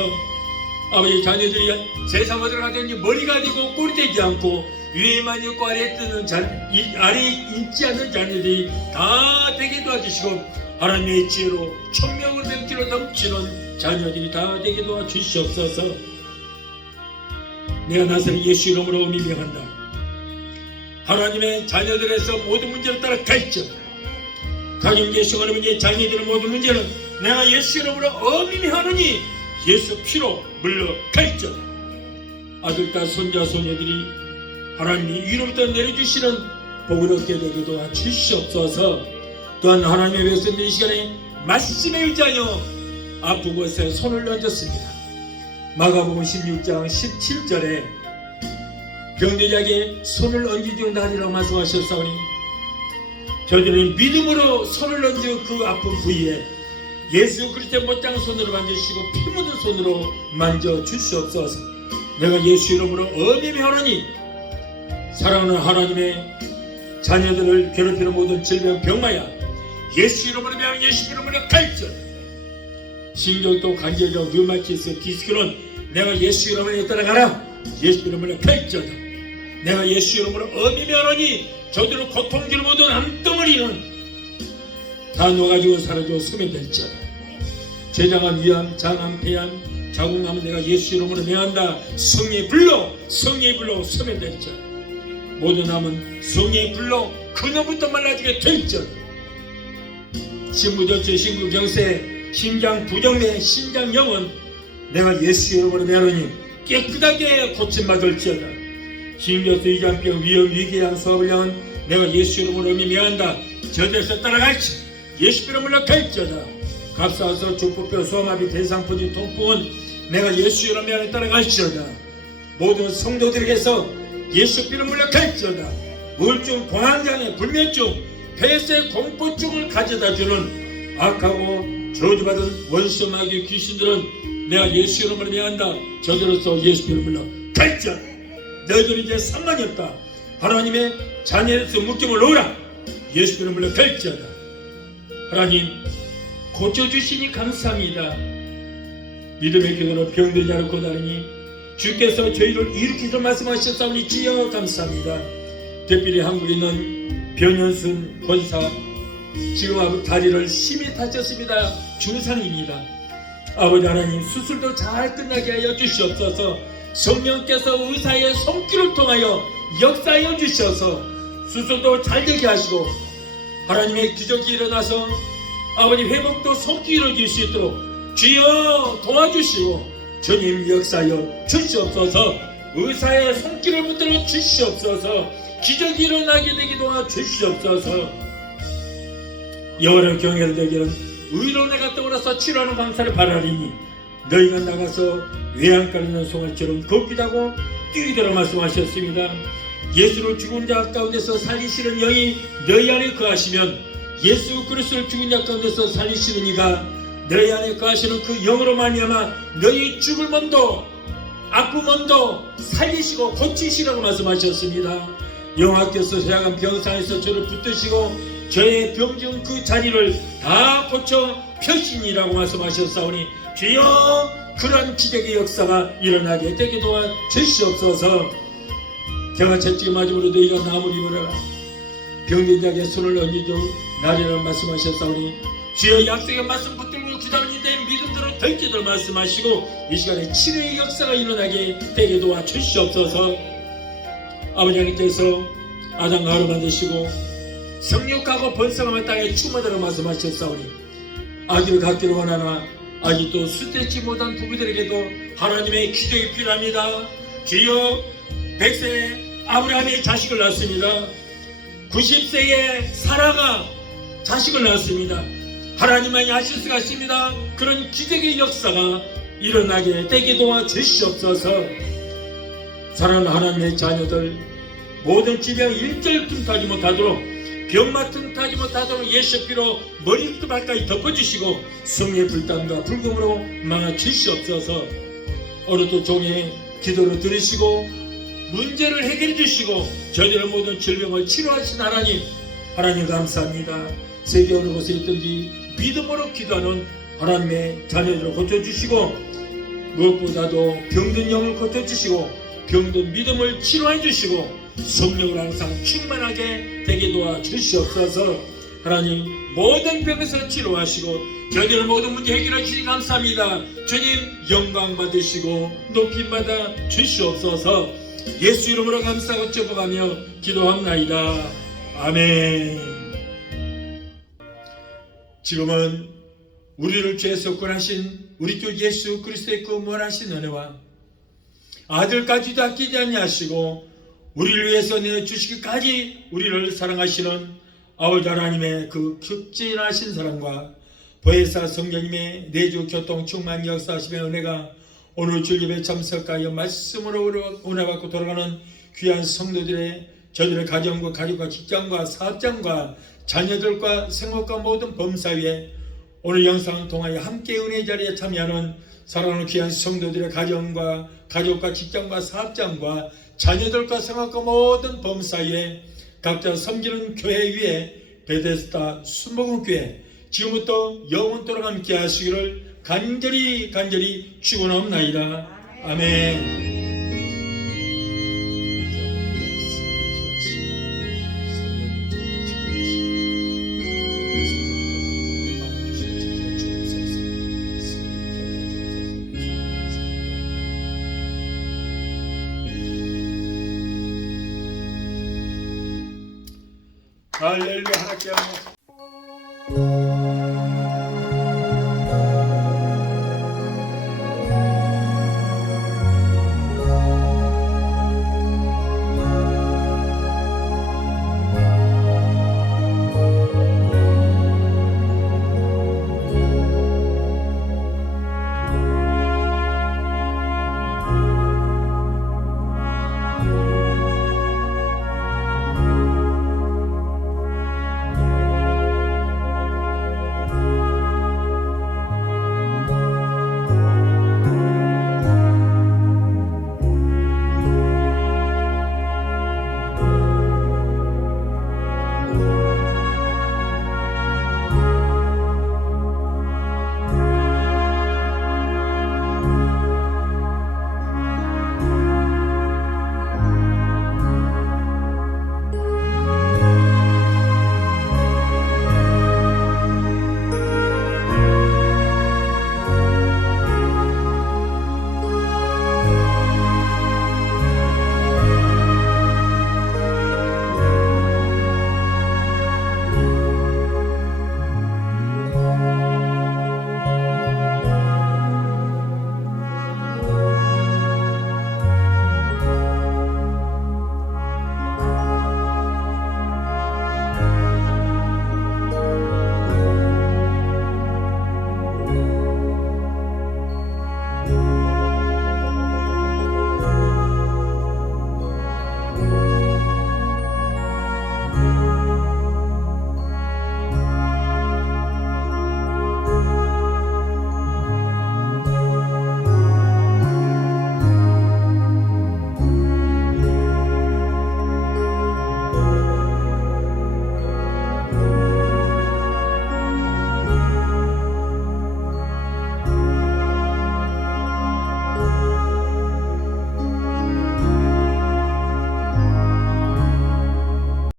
아버지, 자녀들이 세상으로 들어가더니 머리가 되고 꼴이 되지 않고 위에만 있고 아래에 뜨는 아래에 있지 않는 자녀들이 다 되게 도와주시고 하나님의 지혜로 천명을 맺기로 넘치는 자녀들이 다 되게 도와주시옵소서. 내가 나서는 예수 이름으로 명한다. 하나님의 자녀들에서 모든 문제를 따라 갈지어다. 가정계시하는 문제, 자녀들의 모든 문제는 내가 예수 이름으로 엄임하느니 예수 피로 물러갈지어다. 아들과 손자 소녀들이 하나님이 위로부터 내려주시는 복을 얻게 되게 도와주시옵소서. 또한 하나님의 백성들 이 시간에 말씀에 의지하여 아픈 곳에 손을 얹었습니다. 마가복음 16장 17절에 병들자에게 손을 얹어주는 날이라고 말씀하셨사오니 저들은 믿음으로 손을 얹어 그 아픈 부위에 예수 그리스도의 못장은 손으로 만지시고 피 묻은 손으로 만져주시옵소서. 내가 예수 이름으로 엄히 하노니 사랑하는 하나님의 자녀들을 괴롭히는 모든 질병 병마야 예수 이름으로 명하여 예수 이름으로 갈지어다. 신경도 관절염 류마티스 디스크는 내가 예수 이름으로 따라가라. 예수 이름으로 갈지어다. 내가 예수 이름으로 엄히 하노니 저들을 고통줄 모든 암덩어리는 다 녹아지고 사라지고 소멸될지어다. 췌장암, 위암, 장암, 폐암, 자궁암은 내가 예수 이름으로 명한다. 성령의 불로 소멸될지어다. 모든 암은 성령의 불로 그놈부터 말라지게 될지어다. 신부전체, 신부경세, 심장 부정내, 신장염은 내가 예수 이름으로 명하노니 깨끗하게 고침받을지어다. 신경수, 위장병, 위염, 위궤양, 사업을 향한 내가 예수 이름으로 명한다. 저들에서 따라갈지 예수 이름으로 갈지어다. 갑사서, 중풍병, 소아마비, 대상포진, 통풍은 내가 예수 이름으로 명하여 따라갈지어다. 모든 성도들에게서 예수 이름으로 갈지어다. 우울증, 공황장애, 불면증, 폐쇄, 공포증을 가져다주는 악하고 저주받은 원수 마귀 귀신들은 내가 예수 이름으로 명한다. 저들로서 예수 이름으로 갈지어다. 너희들 이제 상관이 없다. 하나님의 자녀에서 묶임을 놓으라. 예수 이름으로 갈지어다. 하나님 고쳐주시니 감사합니다. 믿음의 기도로 병든 자를 고다르니 주께서 저희를 일으키서 말씀하셨사오니 주여 감사합니다. 특별히 한국에 있는 변현순 권사 지금 다리를 심히 다쳤습니다. 중상입니다. 아버지 하나님 수술도 잘 끝나게 하여 주시옵소서. 성령께서 의사의 손길을 통하여 역사하여 주셔서 수술도 잘 되게 하시고 하나님의 기적이 일어나서 아버지 회복도 속히 이루어질 수 있도록 주여 도와주시고 주님 역사하여 주시옵소서. 의사의 손길을 붙들어 주시옵소서. 기적이 일어나게 되게 도와주시옵소서. 여호와를 경외를 되기는 의로 내가 떠올라서 치료하는 광사를 바라리니 너희가 나가서 외양간에 있는 송아지처럼 걷기도 뛰기도록 말씀하셨습니다. 예수를 죽은 자 가운데서 살리시는 영이 너희 안에 거하시면 예수 그리스도를 죽은 자 가운데서 살리시는 이가 너희 안에 거하시는 그 영으로 말미암아 너희 죽을 몸도 아픈 몸도 살리시고 고치시라고 말씀하셨습니다. 여호와께서 세상한 병상에서 저를 붙드시고 저의 병중 그 자리를 다 고쳐 펴시니라고 말씀하셨사오니 주여 그런 기적의 역사가 일어나게 되게 도와주시옵소서. 제가 채찍 맞음으로 너희가 나무를 입으라. 병든 자에게 손을 얹어도 나리라고 말씀하셨사오니 주여 약속의 말씀 붙들고 기다리는 데 믿음대로 될지도 말씀하시고 이 시간에 치료의 역사가 일어나게 되게 도와주시옵소서. 아버지 하나님께서 아담과 하루 만드시고 성육하고 번성하는 땅에 충만하라고 말씀하셨사오니 아기를 갖기를 원하나 아직도 수되지 못한 부부들에게도 하나님의 기적이 필요합니다. 주여, 100세에 아브라함이 자식을 낳았습니다. 90세에 사라가 자식을 낳았습니다. 하나님만이 하실 수가 있습니다. 그런 기적의 역사가 일어나게 되게 도와주시옵소서. 사랑하는 하나님의 자녀들, 모든 질병 일절 틈타지 못하도록, 병마 틈타지 못하도록 예수 피로 머리부터 발까지 덮어주시고 성령의 불담과 불금으로 막아주시옵소서. 오늘도 종의 기도를 들으시고 문제를 해결해 주시고 저희들의 모든 질병을 치료하신 하나님 감사합니다. 세계 어느 곳에 있든지 믿음으로 기도하는 하나님의 자녀들을 고쳐주시고 무엇보다도 병든 영을 고쳐주시고 병든 믿음을 치료해 주시고 성령을 항상 충만하게 되게 도와주시옵소서. 하나님, 모든 병에서 치료하시고 저희들의 모든 문제 해결해 주시니 감사합니다. 주님, 영광 받으시고 높임 받아 주시옵소서. 예수 이름으로 감사하고 축복하며 기도합나이다. 아멘. 지금은 우리를 죄에서 구원하신 우리 주 예수 그리스도의 그 무한하신 은혜와 아들까지도 아끼지 아니하시고 우리를 위해서 내주시기까지 우리를 사랑하시는 아버지 하나님의 그 극진하신 사랑과 보혜사 성령님의 내주 교통 충만 역사하심의 은혜가 오늘 주일예배 참석하여 말씀으로 은혜받고 돌아가는 귀한 성도들의 저들의 가정과 가족과 직장과 사업장과 자녀들과 생업과 모든 범사위에 오늘 영상을 통하여 함께 은혜의 자리에 참여하는 사랑하는 귀한 성도들의 가정과 가족과 직장과 사업장과 자녀들과 생업과 모든 범사위에 각자 섬기는 교회 위에 베데스다 순복음교회 지금부터 영원토록 함께 하시기를 간절히 축원하옵나이다. 아멘. 할렐루야. 하나님께